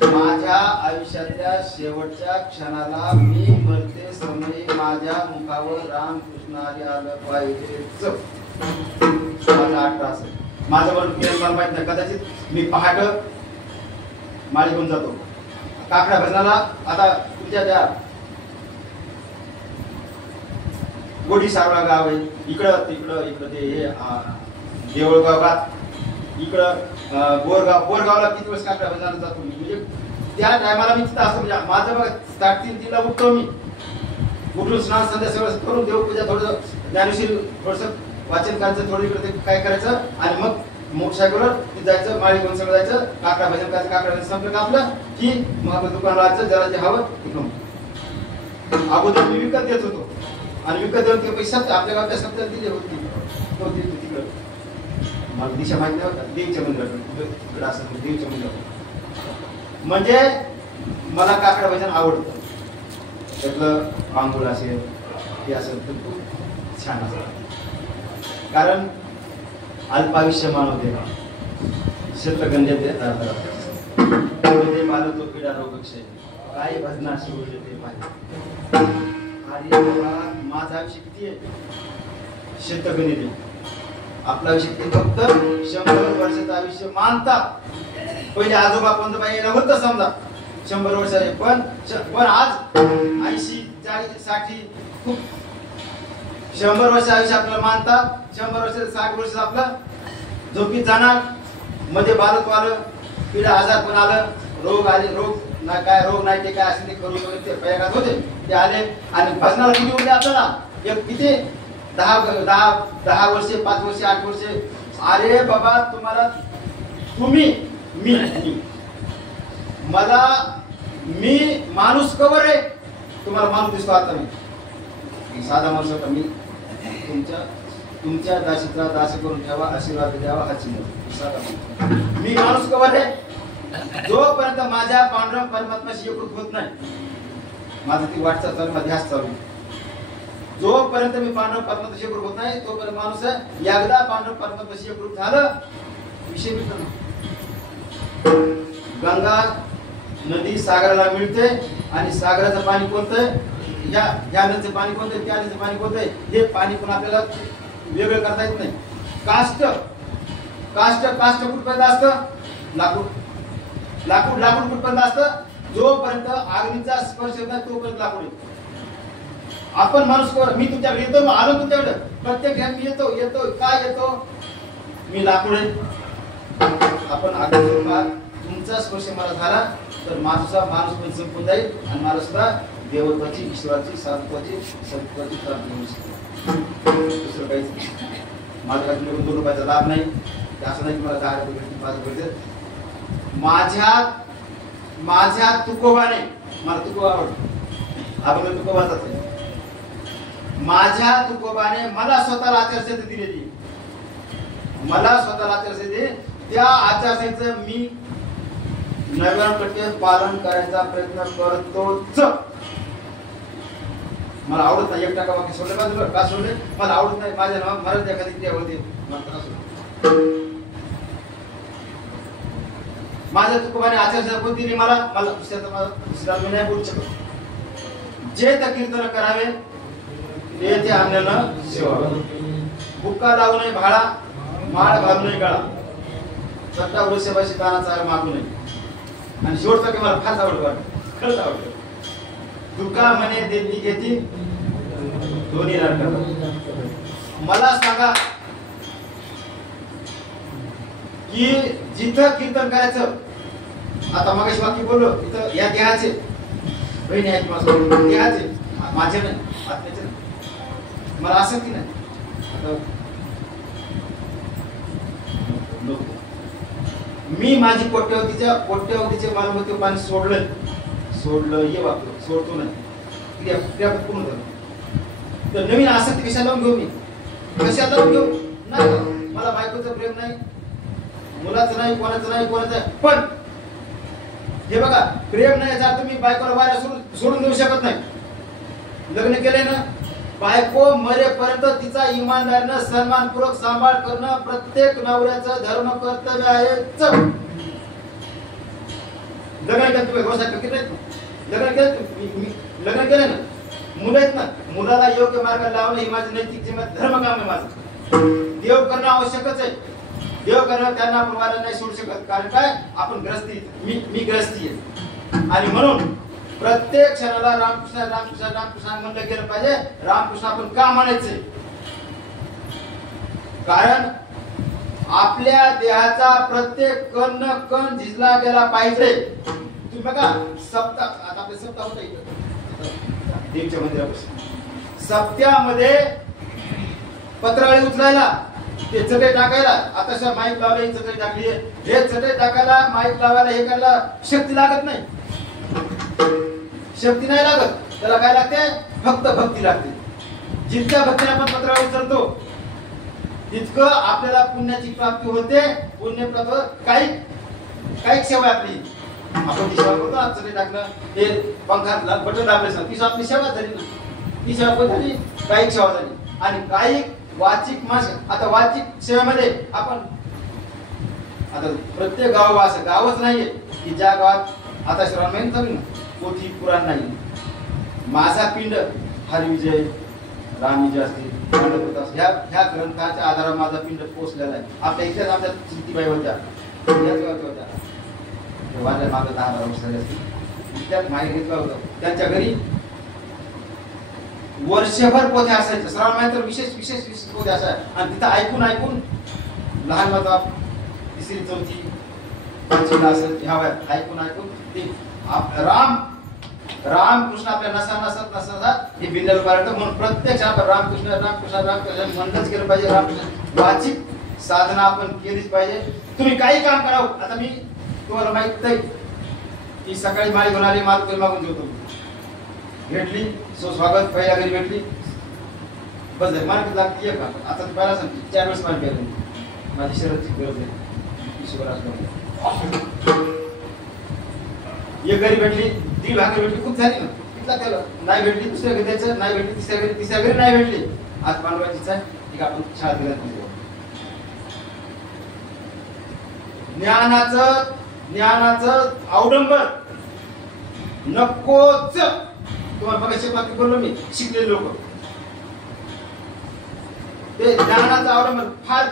माझ्या आयुष्यातल्या शेवटच्या क्षणाला मी मरते समयी माझ्या मुखावर रामकृष्ण हरी आलं पाहिजेच. माझा अट्टास माझं बरोबर मला माहित नाही, कदाचित मी पहाट माळी घेऊन जातो काकडा भजनाला. आता तुमच्या त्या गोडी सावळा गाव आहे इकडं तिकडं ते हे देवळगावात इकडं बोरगावला किती वेळेस काकडा भजनाला जातो मी. म्हणजे त्या टायमाला मी तिथं असतो. म्हणजे माझं बघा 3:30 ला उठतो मी, उठून स्नान संध्या सगळं करून देवपूजा थोडं ज्ञानेश्वरी थोडंसं वाचन करायचं, थोडं इकडे काय करायचं आणि मग मोटरसायकलवर जायचं, माळी घेऊन सगळं जायचं, काकडा भजन करायचं. काकडा भजन संपलं आपलं की मग आपलं दुकान राहायचं, जरा जे हवं तिकडून. अगोदर मी विकत देत होतो आणि विकत देऊन ते पैसे आपल्या गावच्या सप्त्याला दिले होते तिकडं मला दिशा माहिती नाही होता. देवीच्या मंदिरात असं देवीच्या मंदिरात म्हणजे मला काकडा भजन आवडतं. त्यातलं पांगुळ असेल ते असेल तर खूप छान असतं. कारण अल्पायुष्य मानव देवा शतगंधे मानव तो पिढा रोगक्षय काय भजना शिवले ते पाहिजे. माझं आयुष्य किती आहे? शतगणित. आपलं आयुष्य किती? फक्त 100 वर्षाचं आयुष्य मानतात. पहिले आजोबा पंतोबा यायला होतं समजा 100 वर्षाचे, पण आज 80 40 60 खूप 100 वर्ष आयुष्य आपल्याला मानतात. 100 वर्ष 60 वर्ष आपलं झोपीत जाणार. मध्ये बालक आलं, पिढा आजार पण आलं, रोग आले, रोग नाही काय रोग नाही ते काय असेल ते करून ते प्रयागात होते ते आले. आणि भजनाला किती उरले आपल्याला? एक किती 10 वर्षे 5 वर्षे 8 वर्षे. अरे बाबा तुम्हाला मी मला मी माणूस कवर आहे. तुम्हाला माणूस दिसतो आता मी साधा माणूस होता. मी तुमच्या दासीचा दास करून ठेवा, आशीर्वाद द्यावा हाची मी माणूस कवर आहे. जोपर्यंत माझ्या पांडुरंग परमात्म्याशी एकरूप होत नाही, माझं ती वाटचाल चालू, माझा ध्यास चालू. जोपर्यंत मी पांडुरंग परमात्म्याशी एकरूप होत नाही तोपर्यंत माणूस आहे. एकदा पांडुरंग परमात्म्याशी एकरूप झालं विषय मिळतो. गंगा नदी सागराला मिळते आणि सागराचं पाणी कोणतं? या नदीचं पाणी कोणतं? त्या नदीचं पाणी कोणतं? हे पाणी पण आपल्याला वेगळं करता येत नाही. काष्ट कुठपर्यंत असतं? लाकूड कुठपर्यंत असतं? जोपर्यंत अग्नीचा स्पर्श होत नाही तोपर्यंत लाकूड आहे. आपण माणूस मी तुमच्याकडे येतो, आलो तुमच्याकडे प्रत्येक ठिकाणी येतो काय येतो? मी लाकूड आहे. आपण अग्नी तुमचा स्पर्श मला झाला तर माझा माणूस पण संपून जाईल आणि मला सुद्धा देवत्वाची, ईश्वराची, सात्वाची, सत्वाची प्राप्ती होऊ शकते. दुसरं काहीच माझ्या काही 2 रुपयाचा लाभ नाही. असं नाही की मला 10 रुपये भेटतील, 5 रुपये भेटतील. माझ्या तुकोबाने मला तुकोबा आवडतो. आपण तुकोबाचाच आहे. माझ्या तुकोबाने मला स्वतःला आचारसंहिता दिलेली. मला स्वतःला आचारसंहिता, त्या आचारसंहितेचं मी 99% पालन करायचा प्रयत्न करतोच. मला आवडत नाही 1% वाक्य सोडले बाजूला का सोडले? मला आवडत नाही. माझ्या नावात महाराज एखादी क्रिया होते माझ्या तुकोबाने आचारसंहिता कोणती दिली मला दुसऱ्या मी नाही बोलू शकत. जे त्या कीर्तन करावे ते अन्नानं सेवावे. बुक्का लावू नये भाडा, माळ घालू नये गळा, सट्टा वृषभाशी दानाचा मागू नये. आणि शेवटचं की मला फारच आवडतं, खरंच आवडतं. दुका म्हणे देती घेती दोन्ही रान करतात. मला सांगा की जिथं कीर्तन करायचं, आता मगाशी वाक्य बोललो इथं या देहाचे बहिणी आहेत माझं, देहाचे माझे नाही, आत्म्याचे नाही. मला असं की नाही मी माझी कोट्यवधीचे मालमत्ते पाणी सोडलं ये वापरलं, सोडतो नाही क्रियापद पूर्ण झालं. तर नवीन आसक्ती कशाला लावून घेऊ? मी कशाला लावून घेऊ? नाही, मला बायकोचं प्रेम नाही, मुलाचं नाही, कोणाचं नाही. पण हे बघा, प्रेम नाही जर तुम्ही बायकोला वाया सोडून देऊ शकत नाही. लग्न केले ना, बायको मरेपर्यंत तिचा इमानदारीनं सन्मानपूर्वक सांभाळ करणं प्रत्येक नवऱ्याचं धर्म कर्तव्य आहे. लग्न केलं तुम्ही घोषणा किती लग्न केलं ना, मुलं आहेत ना, मुलाला योग्य मार्गाला लावणं ही माझी नैतिक जिम्मेदारी, धर्म काम आहे माझं. देव करणं आवश्यकच आहे. देव करणं त्यांना आपण वाऱ्याला नाही सोडू शकत. कारण काय, आपण ग्रस्ती, मी ग्रस्ती आहे. आणि म्हणून प्रत्येक क्षणाला रामकृष्ण रामकृष्ण रामकृष्ण म्हणलं गेलं पाहिजे. रामकृष्ण आपण का म्हणायचे? कारण आपल्या देहाचा प्रत्येक कण कण झिजला गेला पाहिजे. तुम्ही बघा सप्ताह, आता आपले सप्ताह होता इथं देवच्या मंदिरापासून, सप्त्यामध्ये पत्रावळी उचलायला, ते चटई टाकायला, आता माईक लावला ही चटई टाकली आहे, हे चटई टाकायला माईक लावायला हे करायला शक्ती लागत नाही. शक्ती नाही लागत, त्याला काय लागते? फक्त भक्ती लागते. जितक्या भक्तीने आपण पत्रावळी उचलतो तितकं आपल्याला पुण्याची प्राप्ती होते. पुण्य प्राप्त काही काही सेवा आपली आपण ती सेवा करतो. चटई टाकणं ते पंखा बटन दाबले ती आपली सेवा झाली ना. ती सेवा पण झाली, काही सेवा झाली. आणि काही वाचिक मास आता वाचिक सेवेमध्ये आपण आता प्रत्येक गावच नाहीये की ज्या गावात आता श्रावण महिना चालू ना पोथी पुराण नाही. माझा पिंड हरविजय रामविजय असतील ह्या ग्रंथाच्या आधारावर माझा पिंड पोचलेला आहे. आपल्या इथेच आमच्या सीतीबाई होत्या माझ्या मागं 10-12 वर्ष झाले असतील. त्यात मागे घेतला होता. त्यांच्या घरी वर्षभर पोथ्या असायच्या. श्रावण महिन्यात तर विशेष विशेष विशेष पोथ्या असायच्या. आणि तिथं ऐकून ऐकून लहान माझा 3री-4थी 5वीला असेल ह्या वयात ऐकून ते रामकृष्ण आपल्या नसत हे बिंदल पर्यंत म्हणून प्रत्यक्ष आपण रामकृष्ण म्हणतच केलं पाहिजे. रामकृष्ण वाचिक साधना आपण केलीच पाहिजे. तुम्ही काही काम करावं. आता मी तुम्हाला माहित नाही की सकाळी माळी घेऊन आली माल मागून जेवतो भेटली स्वागत पहिल्या घरी भेटली बस आहे. मला लागते एक आता पहिला सांगते 4 वेळेस पाणी प्यायला माझी शरीराची गरज आहे. एक घरी भेटली ती भाकरी भेटली खूप झाली ना. तिथला त्याला नाही भेटली दुसऱ्या घरी द्यायचं नाही भेटली तिसऱ्या घरी नाही भेटली. आज मांडवायची इच्छा आहे ठीक आपण शाळा दिला. ज्ञानाचं अवडंबर नकोच. तुम्हाला बघा बोललो मी शिकलेले लोक ते ज्ञानाचं अवलंबन फार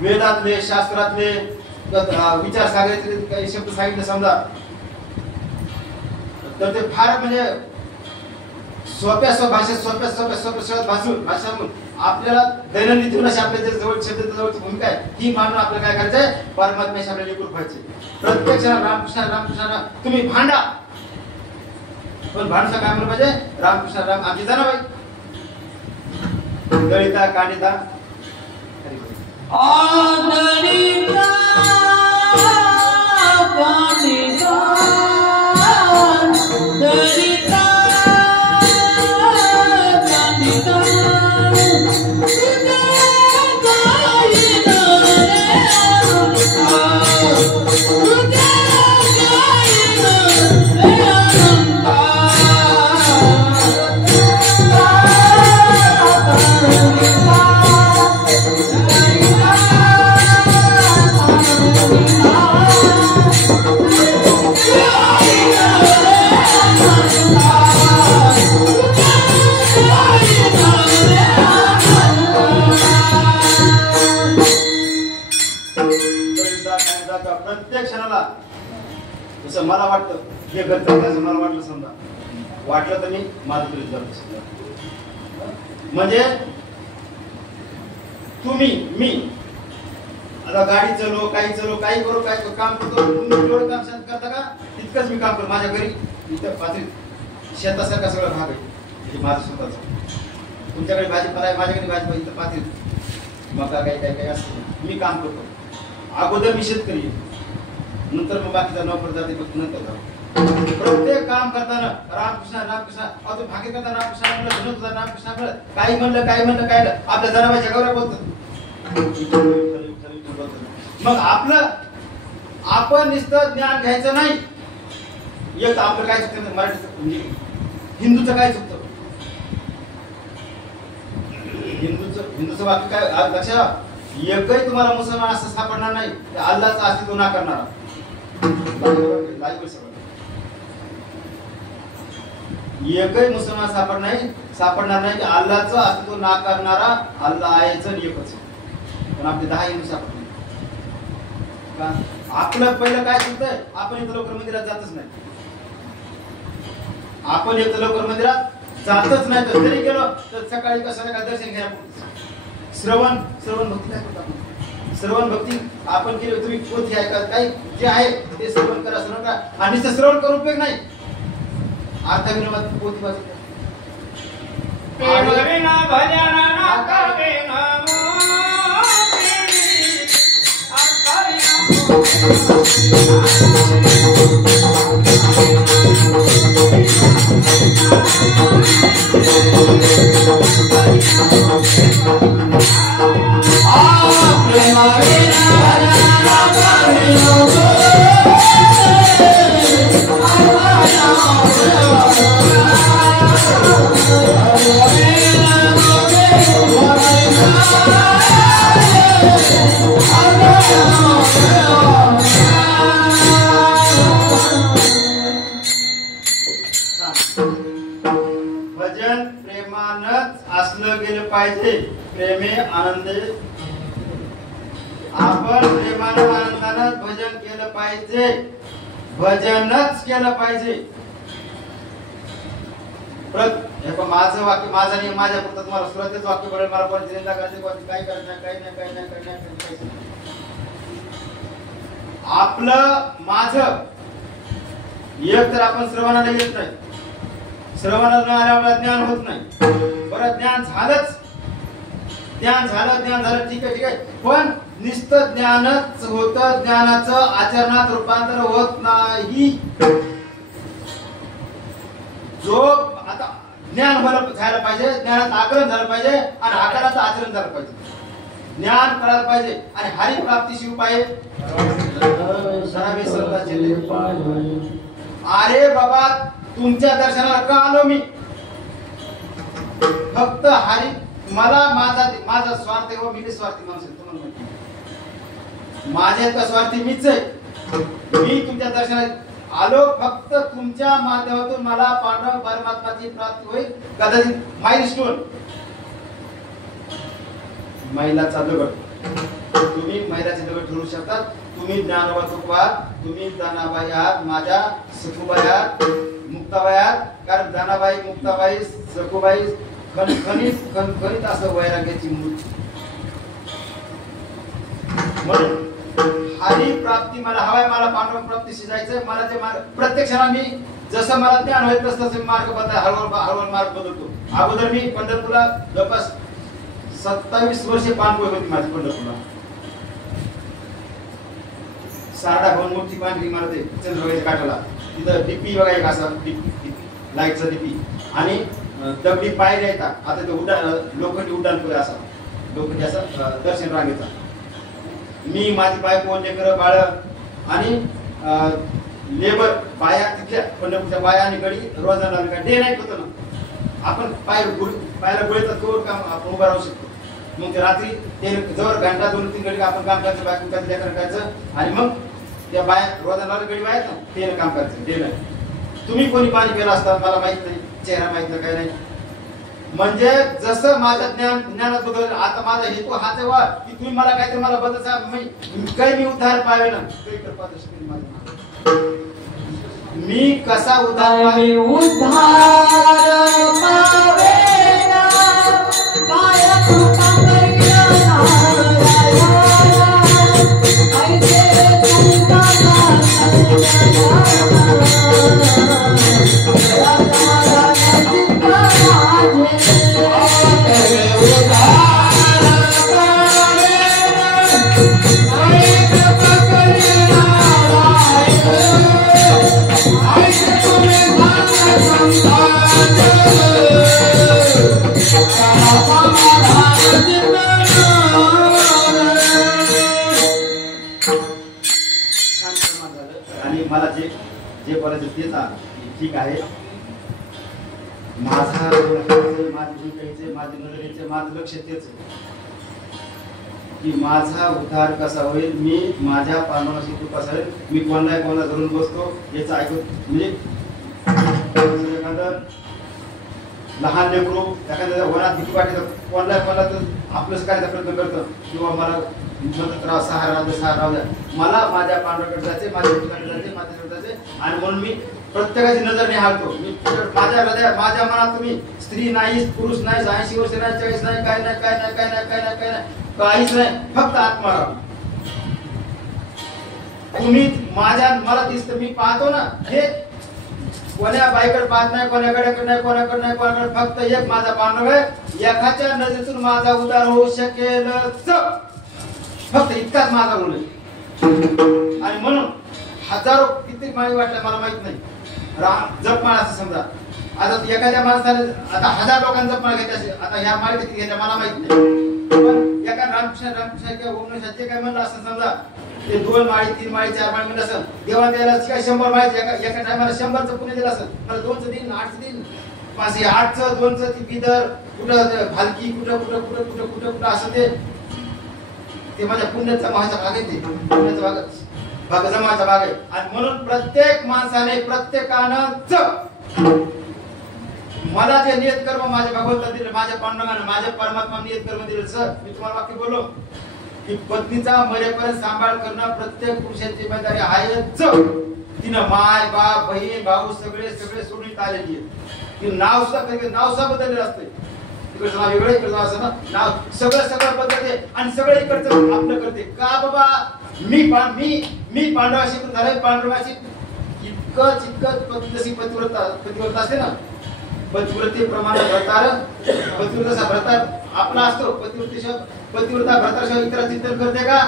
वेदातले शास्त्रातले विचार सागरातले काही शब्द सांगितले समजा तर ते फार म्हणजे सोप्या भाषा आपल्याला दैनंदिन जीवनाशी आपल्या जवळ शब्दाची भूमिका आहे ही मानून आपल्याला काय करायचंय परमात्म्याशी आपल्याला एकरूप व्हायचे. प्रत्यक्ष रामकृष्ण तुम्ही भांडा पण भांडसा काय म्हणलं पाहिजे रामकृष्ण राम आमची जनाबाई दळिता कांडिता आदरिता कांडिता दळिता कांडिता प्रत्येक क्षणाला जसं मला वाटतं हे करता मला वाटलं समजा वाटलं तर मी माझं तरी करतो. म्हणजे तुम्ही मी आता गाडी चलो काही करू काय काम करतो. तुम्ही जेवढं काम करता का तितकंच मी काम करतो. माझ्या घरी इथं पातळी शेतासारखा सगळं भाग आहे माझं स्वतःच. तुमच्याकडे भाजीपाला आहे माझ्याकडे भाजीपाला इथं पातळी मका काही असतं मी काम करतो. अगोदर मी शेतकरी नंतर मग बाकीचा नोकर जाते नंतर प्रत्येक काम करताना रामकृष्ण अजून भागी करताना रामकृष्ण काही म्हणलं काय आपल्या जनाबाईच्या गौऱ्या बोलतात. मग आपण नुसतं ज्ञान घ्यायचं नाही. एक आपलं काय चुकतं मराठीचं म्हणजे हिंदूचं काय चुकतं हिंदूचं वाक्य काय लक्षात एकही तुम्हाला मुसलमान असं सापडणार नाही अल्लाचं अस्तित्व ना करणारा. एकही मुसलमान सापडणार नाही की अल्लाचं अस्तित्व ना करणारा अल्लाह आहेच एकच. पण आपले 10 हिंदू सापडले का. आपलं पहिलं काय चुकतंय आपण इथं लवकर मंदिरात जातच नाही. तर तरी गेलो तर सकाळी कसं काय दर्शन घ्या. श्रवण भक्ती काय करतात. श्रवण भक्ती आपण केली तुम्ही पोथी ऐका काही जे आहे ते श्रवण करा आणि श्रवण करून उपयोग नाही. अर्थविनोदात पोथी वाचत Thank you. पाहिजे. प्रेमे आनंदे आपण प्रेमानं आनंदानं भजन केलं पाहिजे. भजनच केलं पाहिजे. माझं वाक्य माझं नाही माझ्या पुरतं तुम्हाला सुरुवातीच वाक्य पडेल. मला कोण जिंदा करायचे काही करणार काही नाही. आपलं माझं एक तर आपण श्रवणाला येत नाही. श्रवणाला न आल्यावर ज्ञान होत नाही. बरं ज्ञान झालंच. ज्ञान झालं ठीक आहे. पण नुसतं ज्ञानच होतं. ज्ञानाचं आचरणात रूपांतर होत नाही. जो आता ज्ञान झालं पाहिजे. ज्ञानात आकलन झालं पाहिजे आणि आकलनाचं आचरण झालं पाहिजे. ज्ञान कळायला पाहिजे आणि हरिप्राप्तीशी उपाय अरे बाबा तुमच्या दर्शनाला का आलो मी? फक्त हरी मला माझा स्वार्थ व मी स्वार्थी माणूस आहे. तुम्हाला माहिती माझ्या इतका स्वार्थी मीच आहे. मी तुमच्या दर्शनात आलो फक्त तुमच्या माध्यमातून मला पांडव परमात्माची प्राप्ती होईल. कदाचित माइलस्टोन महिलाचा दगड तुम्ही महिलाचे दगड ठरवू शकता. तुम्ही ज्ञानोबा तुकोबा तुम्ही दानाबाई आहात. माझ्या सखुबाई आहात. मुक्ताबाई आहात. कारण दानाबाई मुक्ताबाई सखुबाई खणखणीत असं वैराग्याची मूर्ती. म्हणून हरी प्राप्ती मला हवाय. मला पांडव प्राप्तीशी जायचंय. मला ते प्रत्यक्षाला मी जसं मला ज्ञान होईल तसं मार्ग बदल हळूहळू मार्ग बदलतो. अगोदर मी पंढरपूरला जवळपास 27 वर्षे पाणपोई होती माझी पंढरपूरला. सारडा भवन मोठी पांढरी इमारत आहे चंद्रभागेच्या काठाला. तिथं डीपी बघा एक असा डीपी लाईटचा डीपी आणि दगडी पायऱ्या येतात. आता ते उड्डाण लोखंडी उड्डाण पुढे असा लोखंडी असा दर्शन रांगेचा. मी माझी बायको लेकरं बाळ आणि लेबर बाया तिथल्या पंढरपूरच्या बाया आणि गडी रोजाना डे नाईट होतं ना. आपण पायाला गोळीचा तोड काम आपण उभं राहू शकतो. मग ते रात्री ते जवळ घंटा 2-3 घडी आपण काम करायचं. बायको करायचं आणि मग त्या बाया रोजाना गडी बाया ना ते काम करायचं डे नाईट. तुम्ही कोणी पाणी पिलं असता मला माहित नाही. चेहरा माहित नाही काही नाही. म्हणजे जसं माझं ज्ञानात बदल. आता माझा हेतू हाच आहे वा की तुम्ही मला काहीतरी मला बदल काही मी उद्धार पावे ना. मी कसा उद्धार पावे आणि मला जे बोलायचं तेच ठीक आहे. माझा माझे नजरेचे माझं लक्ष तेच की माझा उद्धार कसा होईल. मी माझ्या पांडवाशी तू कसा होईल. मी कोणाला धरून बसतो याचं ऐकत म्हणजे एखादं लहान लेकरू एखाद्या वनात भीती वाटत कोणाला तर आपलंच करायचा प्रयत्न करतं किंवा मला मदत राहा सहारा राहू द्या. मला माझ्या पांडवाकडे जायचे माझ्या ठिकाणी जायचे माझ्याकडे जायचे आणि म्हणून मी प्रत्येकाची नजर निहाळतो. मी माझ्या हृदयात माझ्या मनात तुम्ही स्त्री नाही पुरुष नाही 80 वर्ष नाही 40 नाही काय नाही काहीच नाही. फक्त आत्मा राहा. तुम्ही मला दिसतं मी पाहतो ना हे कोण्या बाईकडे पाहत नाही कोणाकडे नाही कोणाकडे फक्त एक माझा पांडव आहे. एकाच्या नजरेतून माझा उद्धार होऊ शकेल फक्त इतकाच माझा गुण आहे. आणि म्हणून हजारो किती माळी वाटल्या मला माहित नाही. जपमाळ असं समजा आता एखाद्या माणसाने आता 1000 लोकांचा जपमाळ घ्यायचे असेल. आता ह्या माळी किती घ्यायच्या मला माहित नाही. पण एका रामकृष्ण किंवा ओम सत्य काय म्हणलं असं समजा ते 2 माळी 3 माळी 4 माळी म्हणलं असं देवा द्यायला काय 100 माळी एका टायमाला 100चं पुण्य दिलं असं. मला 2चं देईन 8चं देईन 8चं 2चं ती बिदर कुठं भालकी कुठं असं ते माझ्या पुण्याचा महाचा भाग आहे. ते पुण्याचा भाग जमाचा भाग आहे. आणि म्हणून प्रत्येक माणसाने प्रत्येकानं मला जे नियत कर्म माझ्या भगवंता दिले, माझ्या पांडुरंगाने, माझ्या परमात्मा नियत कर्म दिले. सर मी तुम्हाला वाक्य बोललो की पत्नीचा मरेपर्यंत सांभाळ करणं प्रत्येक पुरुषाची जिम्मेदारी आहेच. तिनं माय बाप बहीण भाऊ सगळे सोडून आलेली आहे. ती नाव सुद्धा कधी नाव सुद्धा बदललेलं असते. तिकडचं नाव वेगळं, इकडचं नाव असं ना, नाव सगळं बदलते आणि सगळं इकडचं आपलं करते. का बाबा मी पांडवाशी झालंय, पांडवाशी इतकं पती जशी पतिव्रता असते ना, पतिव्रतेप्रमाणे पतिव्रता भरतार आपला असतो. पतिव्रता भरतार इतराचं चिंतन करते का?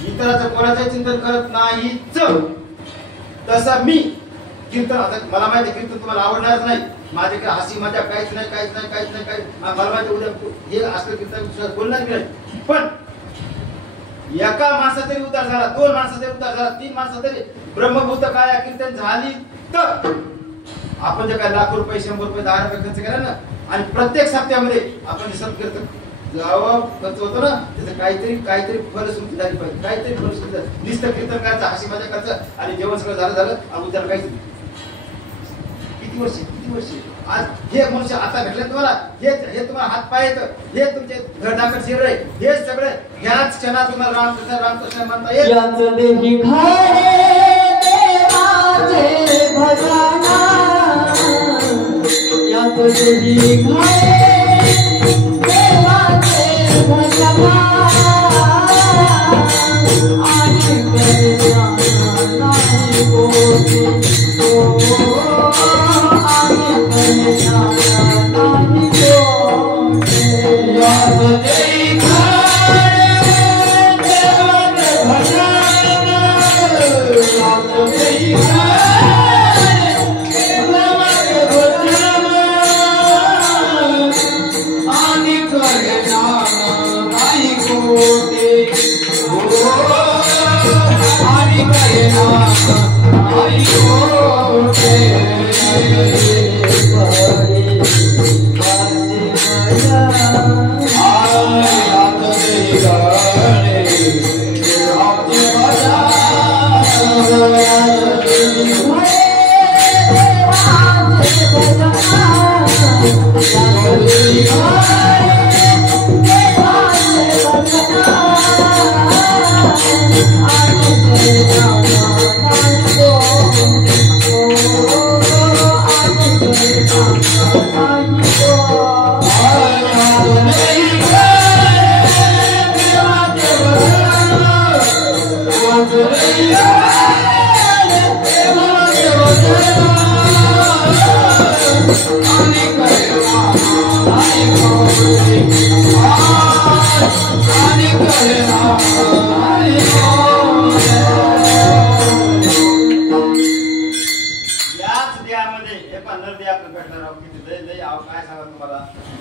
इतराचं कोणाचं चिंतन करत नाहीच. तसं मी कीर्तन, आता मला माहिती कीर्तन तुम्हाला आवडणारच नाही. माझे काय हसी मजा काहीच नाही. मला माहिती उद्या हे असलं कीर्तन बोलणार नाही. पण एका माणसा तरी उद्धार झाला, 2 माणसा तरी उद्धार झाला, 3 माणसा तरी ब्रह्मभूत काय कीर्तन झाली तर आपण जे काय लाखो रुपये 100 रुपये 10 रुपये खर्च केला ना, आणि प्रत्येक सप्त्यामध्ये आपण सत्कीर्तन जेव्हा खर्च होतो ना, त्याचं काहीतरी फलश्रुती झाली पाहिजे. काहीतरी फलश्रुती झाली. नुसतं कीर्तन करायचं, हसी मजा करायचं आणि जेवण सगळं झालं आणि उद्याला काहीच नाही. किती वर्ष आज हे मनुष्य आता भेटले तुम्हाला, हे तुम्हाला हात पाय येतं, हे तुमचे धडधाकट शरीर आहे, हे सगळे ह्याच क्षणात तुम्हाला रामकृष्ण म्हणता येईल. याच देही घाले देवाचे भजना, याच देही घाले देवाचे भजना, आणि करुणा नाही कोणी, आणि करुणा नाही कोणी. याच देही घाले देवाचे भजना, याच देही घाले देवाचे भजना, आणि करुणा नाही कोणी, आणि करुणा नाही कोणी.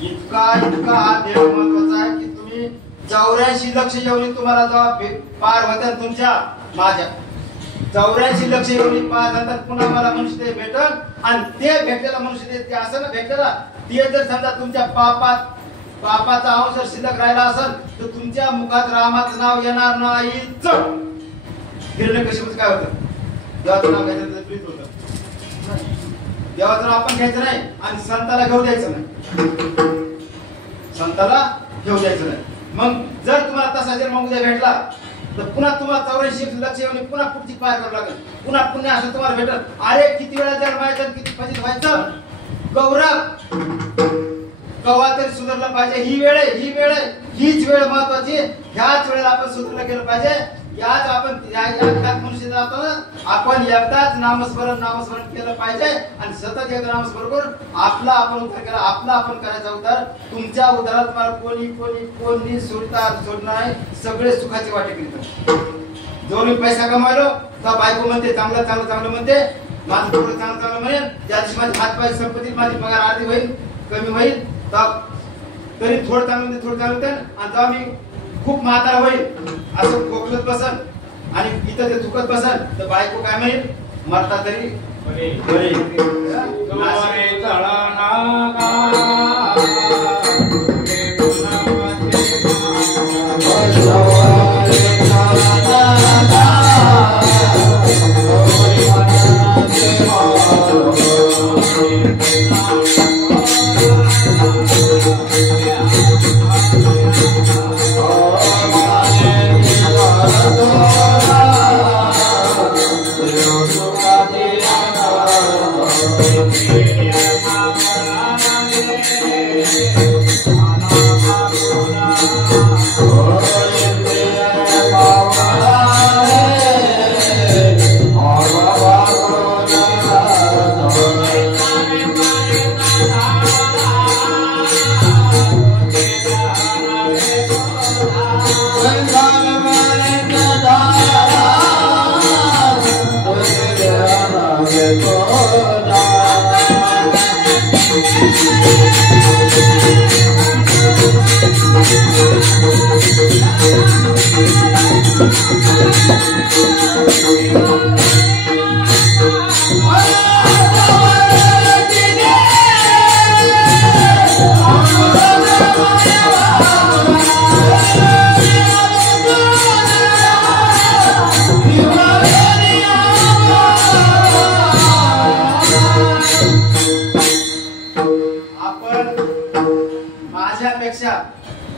इतका हा देव महत्वाचा आहे की तुम्ही 84 लक्ष येऊन तुम्हाला जेव्हा पार होत्या तुमच्या माझ्या 84 लक्ष येऊन पार नंतर पुन्हा मला मनुष्य देह भेटल, आणि ते भेटलेला मनुष्य देह ते असं ना भेटलेला ते जर समजा तुमच्या पापाचा अंश जर शिल्लक राहिला असेल तर तुमच्या मुखात रामाचं नाव येणार नाहीच. हिरण्यकशिपूचं काय होतं? देवाचं नाव घ्यायचं प्रीत होतं, देवाचं नाव आपण घ्यायचं नाही आणि संताला घेऊ द्यायचं नाही, संताला घेऊ द्यायचं नाही. मग जर तुम्हाला तसा जर मग उद्या भेटला तर पुन्हा तुम्हाला 84 लक्ष येऊन पुन्हा पुढची पाय करावं लागेल, पुन्हा पुण्य असं तुम्हाला भेटल. अरे किती वेळा जन्मायचं, किती फजित व्हायचं. गौरव कवा तरी सुधारलं पाहिजे. ही वेळ आहे, हीच वेळ महत्वाची. ह्याच वेळेला आपण सुधारलं केलं पाहिजे. याच आपण मनुष्य जातो ना, आपण एकदाच नामस्मरण केलं पाहिजे आणि सतत एकदा नामस्मरण करून आपण उद्धार केला. आपण करायचा उद्धार. तुमच्या उद्धारात तुम्हाला कोणी सोडणार नाही. सगळे सुखाची वाटे करीत. जो मी पैसा कमावलो तर बायको म्हणते चांगलं म्हणते, माझं थोडं चांगलं म्हणेल, त्या दिवशी माझी हातपाय संपत्ती माझी पगार अर्धी होईल, कमी होईल, तरी थोडं चांगलं आणि जेव्हा मी खूप म्हातारा होईल असं खोकलत बसल आणि इथं ते चुकत बसल तर बायको काय म्हणेल, मरता तरी बरे.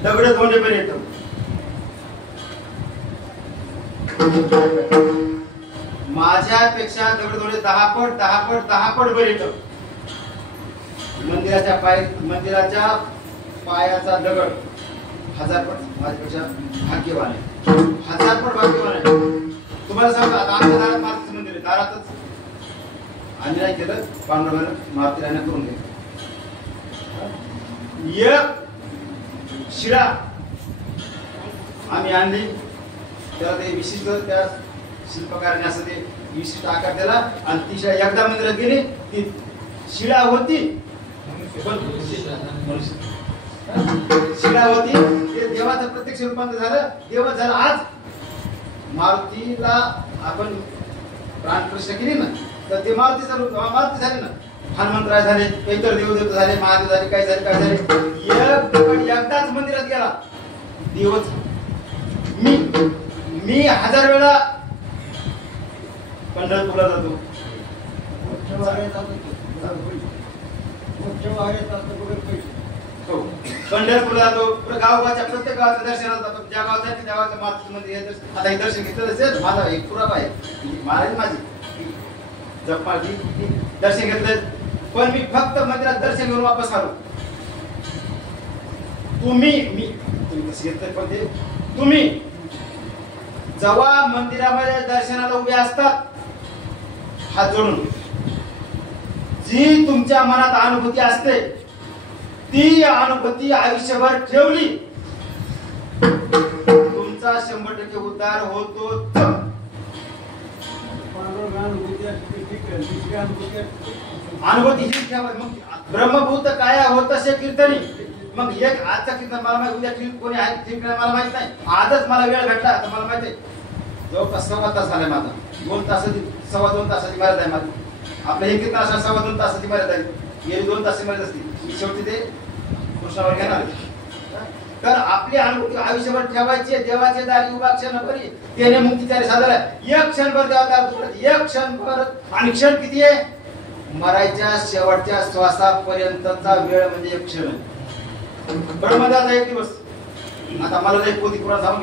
दगड धोंडेपर्यंत माझ्यापेक्षा दगड धोंडे 10 पट वर येतं. मंदिराच्या पायाचा दगड 1000 पट माझ्यापेक्षा भाग्यवान आहे. 1000 पट भाग्यवान आहे. तुम्हाला सांगतो आता आमच्या दारात मारुतीचं मंदिर आहे. दारातच आम्ही नाही केलं, पांडुरंगानं मारुतीला करून घेतलं. एक शिळा आम्ही आणली, त्याला ते विशिष्ट त्या शिल्पकाराने असं ते विशिष्ट आकार दिला आणि ती शिळा एकदा मंदिरात गेली. ती शिळा होती शिळा होती ते देवाचं प्रत्यक्ष रूपांतर झालं. देवच झालं. आज मारुतीला आपण प्राणप्रतिष्ठा केली ना, तर ते मारुतीचं रूप मारुती झाले ना. हनुमंतराय झाले, इतर देवदेवता झाले, महादेव झाले, काय झाले. एकदाच मंदिरात गेला देवच. मी 1000 वेळा पंढरपूरला जातो. पंढरपूरला जातो. गावगावच्या प्रत्येक गावाच्या दर्शनाला जातो. ज्या गावात जाते त्या गावाचं मारुतीचं मंदिर आहे. आता हे दर्शन घेतलं असेल, माझा एक पुरावा आहे. महाराज माझी जप्पा दर्शन घेतलं, पण मी फक्त मंदिरात दर्शन घेऊन वापस आलो. तुम्ही कसं घेतलं, पण ते तुम्ही जेव्हा मंदिरामध्ये दर्शनाला उभे असतात हात जोडून, जी तुमच्या मनात अनुभूती असते ती अनुभूती आयुष्यभर ठेवली, तुमचा 100% उद्धार होतो. अनुभूती ही ठेवा. मग ब्रह्मभूत काय होत असे कीर्तनी. मग एक आजचा कीर्तन मला माहिती, उद्या कोणी आहे कीर्तन मला माहित नाही. आजच मला वेळ भेटला तर मला माहिती आहे जवळपास 1.25 तास झाले माझा. 2 तासाची 2.25 तासाची मर्यादा आहे माझी. आपलं हे कीर्तन असं 2.25 तासाची मर्यादा आहे. गेली 2 तासाची मर्यादा असते. मी शेवटी ते कृष्णावर घेणार. तर आपली अनुभूती आयुष्यभर ठेवायची. देवाचे दारी उभा क्षणभरी त्याने मुक्तीचारी साधला. एक क्षणभर देवाला एक क्षणभर. आणि क्षण किती आहे? मरायच्या शेवटच्या श्वासापर्यंतचा वेळ म्हणजे एक क्षण आहे. ब्रह्मदाचा एक दिवस. आता मला एक पोथी पुराण सांगून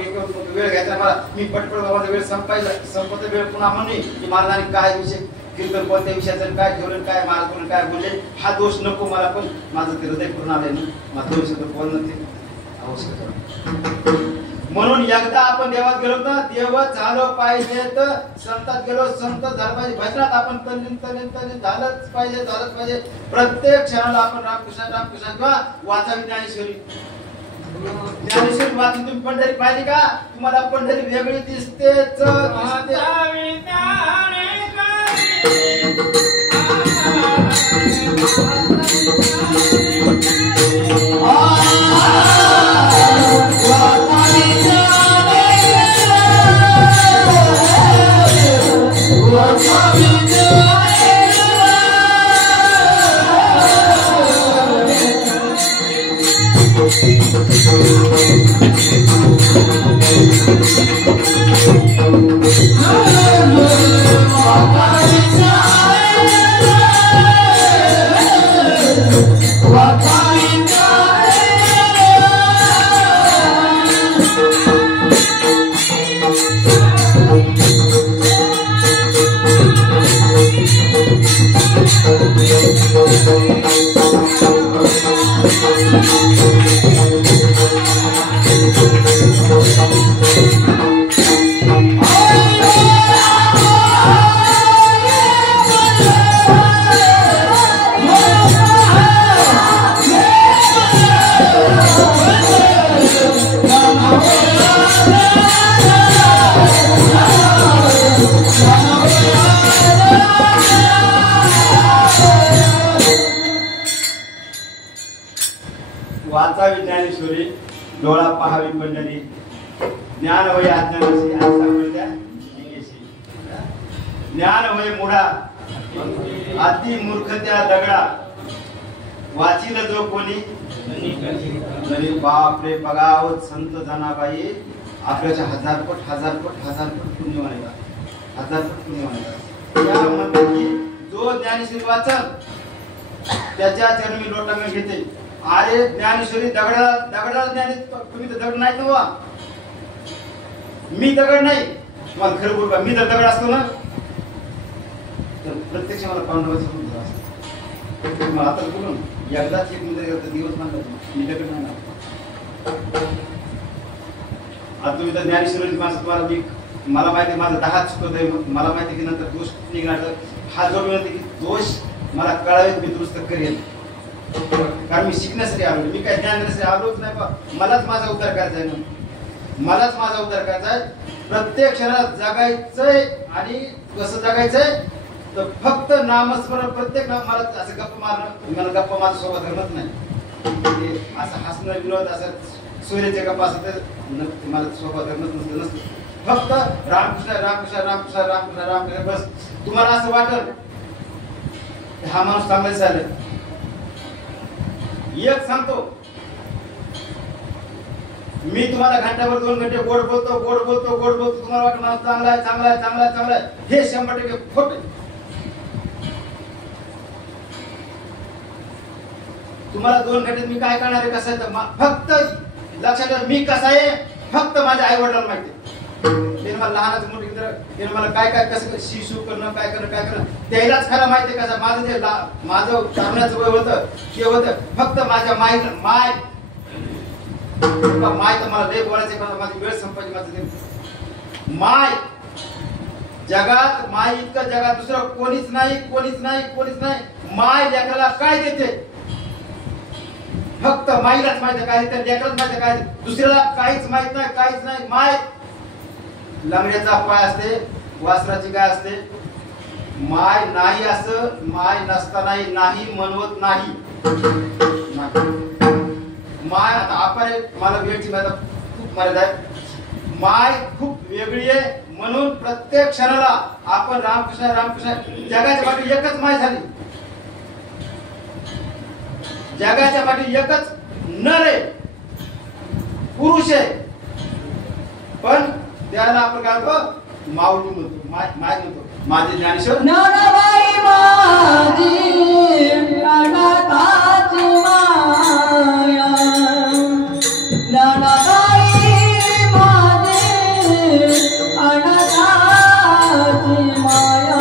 वेळ घ्यायचा मला. मी पटपट माझा वेळ संपत वेळ पुन्हा म्हणणे की महाराजांनी काय विषय कीर्तन कोणत्या विषयाचं काय ठेवलं, काय महाराज काय बोलले, हा दोष नको मला. पण माझं ते हृदय पूर्ण आलंय ना, माझं दोष बोलणं ते आवश्यक. म्हणून एकदा आपण देवात गेलो ना, देवच झालो पाहिजे. तर संतात गेलो, संत झालं पाहिजे. भजनात आपण तल्लीन झालंच पाहिजे. प्रत्येक क्षणाला आपण रामकृष्ण किंवा वाचावी ज्ञानेश्वरी. ज्ञानेश्वरी वाचून तुम्ही पंढरी पाहिली का? तुम्हाला पंढरी वेगळी दिसतेच. वाचावी ज्ञानेश्वरी, डोळा पहावी पंढरी, ज्ञान वय अज्ञानाशी ज्ञान वय मुढा, अति मूर्ख त्या दगडा, वाचिल जो कोणी बापरे बघावत संत जनाबाई. आपल्याच्या 1000 पट पुण्य म्हणायला. 1000 पट पुण्य म्हणायला. यामध्ये जो ज्ञानेश्वरी वाचन त्याच्या चरणी लोटांगण घेते. अरे ज्ञानेश्वरी दगडाला ज्ञानी, तुम्ही तर दगड नाहीत ना. मी दगड नाही. तुम्हाला खरं बोलू का, मी जर दगड असतो ना तर प्रत्यक्ष मला पांडवाचं रूप झालं असतं. मला आता बोलून एकदाच एक मिनिट दिवस मानला मी दगड नाही ना. आता तुम्ही तर ज्ञानेश्वरी माणसं, तुम्हाला मी मला माहिती आहे माझं 10 चुकत आहे, मला माहिती आहे की नंतर दोष निघणार. हा जो मिळते की दोष मला कळावेत, मी दुरुस्त करेन. कारण मी शिकण्यासाठी आलो, मी काय ज्ञान देण्यासाठी आलोच नाही. बा मलाच माझा उद्धार करायचा आहे ना, मलाच माझा उद्धार करायचा आहे. प्रत्येक क्षणात जगायचंय. आणि कसं जगायचंय तर फक्त नामस्मरण. प्रत्येक नाम मला असं गप्पा मारणं, मला गप्पा माझा स्वभाव धर्मच नाही. असं हसणं विनोद असं सूर्याचे गप्पा असं तर मला स्वभाव धर्मच नसतं. फक्त रामकृष्ण रामकृष्ण रामकृष्ण रामकृष्ण रामकृष्ण बस. तुम्हाला असं वाटल हा माणूस चांगलाच झालं. एक सांगतो, मी तुम्हाला घंट्यावर 2 घंटे गोड बोलतो गोड बोलतो गोड बोलतो, तुम्हाला वाटतं माणूस चांगला आहे चांगला आहे चांगला आहे चांगला आहे. हे 100% खोट आहे. तुम्हाला 2 घंटे मी काय करणार आहे, कसं आहे, फक्त लक्षात ठेवा मी कसा आहे फक्त माझ्या आई वडिलांना माहिती. त्याने मला लहानाचं मोठे त्याने मला काय काय कसं शिशू करणं काय करणं त्यालाच खरं माहिती आहे. कसं माझं जे माझं करण्याचं वय होतं ते होतं फक्त माझ्या माय तर मला लय बोलायचं, माझी वेळ संपायची. माझं माय जगात माय इतकं जगात दुसरं कोणीच नाही कोणीच नाही कोणीच नाही. माय लेकराला काय देते फक्त माईलाच माहिती काय देते, लेकरालाच माहिती काय, दुसऱ्याला काहीच माहित नाही काहीच नाही. माय लंगड्याचा पाय असते, वासराची गाय असते. माय नाही असं माय नसतानाही नाही म्हणवत नाही. माय आता आपण मला वेळची माझा खूप मर्यादा आहे. माय खूप वेगळी आहे म्हणून प्रत्येक क्षणाला आपण रामकृष्ण रामकृष्ण. जगाच्या पाठी एकच माय झाली, जगाच्या पाठी एकच नर आहे, पुरुष आहे. पण त्याला आपण काय म्हणतो माऊली म्हणतो, माय म्हणतो. माझे ज्ञानेश्वर नानाबाई माझी अनाथाची माया, नानाबाई माझी अनाथाची माया.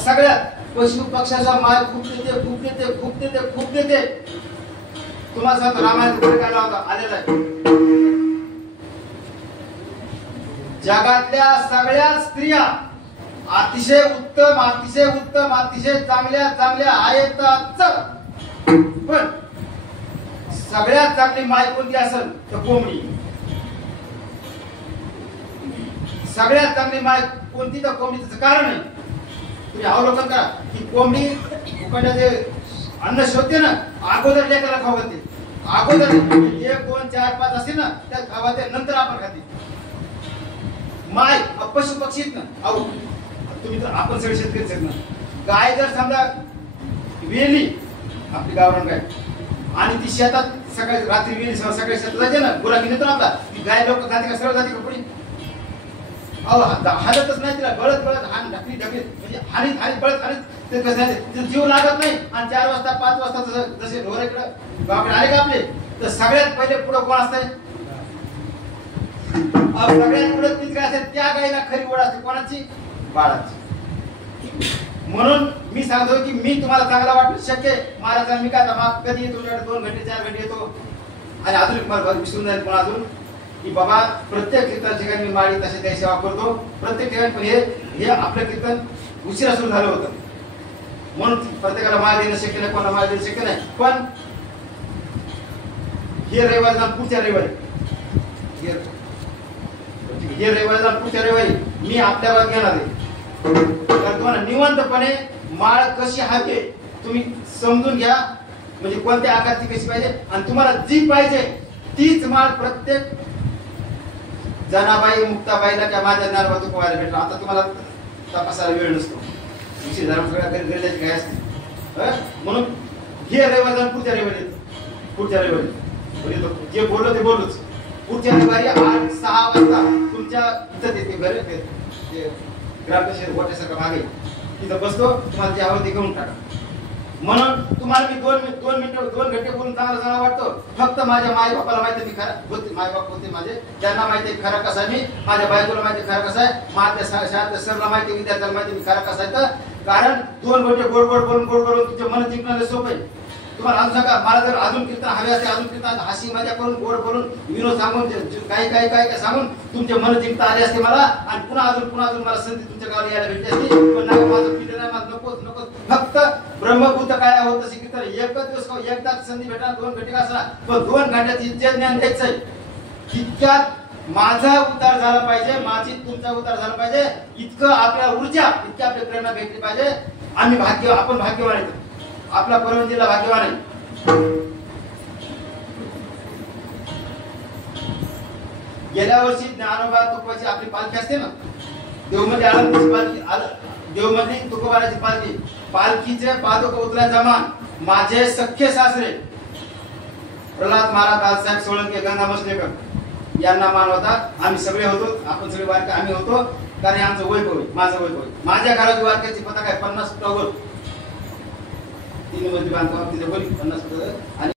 सगळ्यात पशु पक्षाचा माय खूप देते खूप देते खूप देते खूप देते. तुम्हाला सांगतो रामायणात काय होता आलेला आहे. जगातल्या सगळ्या स्त्रिया अतिशय उत्तम अतिशय उत्तम अतिशय चांगल्या चांगल्या आहेतच. पण सगळ्यात चांगली माय कोणती असेल तर कोंबडी. सगळ्यात चांगली माय कोणती तर कोंबडी. त्याचं कारण आहे तुम्ही अवलोकन करा की कोंबडी उकडण्याचे अन्न शोधते ना, अगोदर लेकराला खाऊ घालते. अगोदर 1 2 4 5 असतील ना त्या खावाते, नंतर आपण खाते. माय पशु पक्षी ना, अहो तुम्ही तर आपण सगळे शेतकरीच आहेत ना. गाय जर समजा वेली, आपली गावरान गाय, आणि ती शेतात सकाळी रात्री वेली सकाळी शेतात जाते ना, गुराखी नेतो आपला, ती गाय लोक जाते का सरळ जाते का पुढे? अहो हालतच नाही तिला, गळत गळत हान ढकली ढकली, म्हणजे हानीत बळत हानीत ते कसं आहे, तिला जीव लागत नाही. आणि 4 वाजता 5 वाजता जसे ढोर इकडं गावाकडे आले का आपले, तर सगळ्यात पहिले पुढे कोण असतंय? सगळ्यात पुढे तीच गाय असते, त्या गायीला खरी ओढ असते कोणाची? बाळाची. म्हणून मी सांगतो की मी तुम्हाला चांगला वाटलं शक्य महाराज, मी काय कधी येतो 2 घंटे 4 घंटे येतो, आणि अजून मला विसरून जाईल पण अजून की बाबा प्रत्येक कीर्तन ठिकाणी मी माळी तसे काही सेवा करतो प्रत्येक ठिकाणी. पण हे आपलं कीर्तन उशिरा सुरू झालं होतं म्हणून प्रत्येकाला माळ देणं शक्य नाही, कोणाला माळ देणं शक्य नाही. पण हे रविवारी जाऊन पुढच्या रविवारी, हे रविवारी जाऊन पुढच्या रविवारी मी आपल्यावर घेणार आहे. तर तुम्हाला निवांतपणे माळ कशी हवी तुम्ही समजून घ्या, म्हणजे कोणत्या आकारची कशी पाहिजे, आणि तुम्हाला जी पाहिजे तीच माळ प्रत्येक जनाबाई मुक्ताबाईला किंवा माझ्या ज्ञानोबा तुकोबाईला भेटला. आता तुम्हाला तपासायला वेळ नसतो, गरजेची काय असते. म्हणून हे रविवारी जाऊन पुढच्या रविवारी येतो, पुढच्या रविवारी येतो, जे बोललो ते बोललोच. पुढच्या रविवारी 8 6 वाजता तुमच्या इथं येते घर, ग्रामपंचायत गोट्यासारखं मागे तिथं बसतो, तुम्हाला जे हवं ते घेऊन टाका. म्हणून तुम्हाला मी 2 मिनिटं 2 घंटे बोलून चांगला वाटतो. फक्त माझ्या माई बापाला माहिती मी खरा होते, माय बाप होते माझे, त्यांना माहिती खरा कसा मी, माझ्या बायकोला माहिती खरा कसा आहे, माझ्या शाळेत सरला माहिती, विद्यार्थ्याला माहिती मी खरा कसा आहे. तर कारण 2 घंटे गोड गोड बोलून तुमचे मन जिंकणं सोपं आहे. तुम्हाला अजून सांगा, मला जर अजून कीर्तन हवे असते, अजून कीर्तन हसी मजा करून गोड बोलून विनोद सांगून काही सांगून तुमचे मन जिंकता आले असते मला, आणि पुन्हा अजून मला संधी तुमच्या गावाला यायला भेटली असते. पण नाही, माझं पिढी नाही, माझं नको. फक्त ब्रह्मभूत काय होत असे कीर्तन एकच दिवस एकदाच संधी भेटणार, 2 घंटे का असणार, पण 2 घंट्यात इतके ज्ञान द्यायचंय. तितक्यात माझा उद्धार झाला पाहिजे, माझी तुमचा उद्धार झाला पाहिजे, इतकं आपल्याला ऊर्जा, इतकी आपली प्रेरणा भेटली पाहिजे. आपण भाग्यवान आहेत, आपला परभणी जिल्हा भाग्यवान आहे. गेल्या वर्षी ज्ञानोबा तुकोबाची आपली पालखी असते ना, देवमध्ये आळंदीची पालखी, देवमध्ये तुकोबाराची पालखीचे पादुका उतराय जमान माझे सख्खे सासरे प्रल्हाद महाराज, दादासाहेब सोळंके, गंगा मसलेकर यांना मान होता. आम्ही सगळे होतो, आपण सगळे वारके आम्ही होतो, कारण आमचं वैभव, माझं वैभव. माझ्या घराची वारक्याची पताका आहे 50 फुटावर, 3 मजली बांधकाम, तिथे बोली 50 फुट. आणि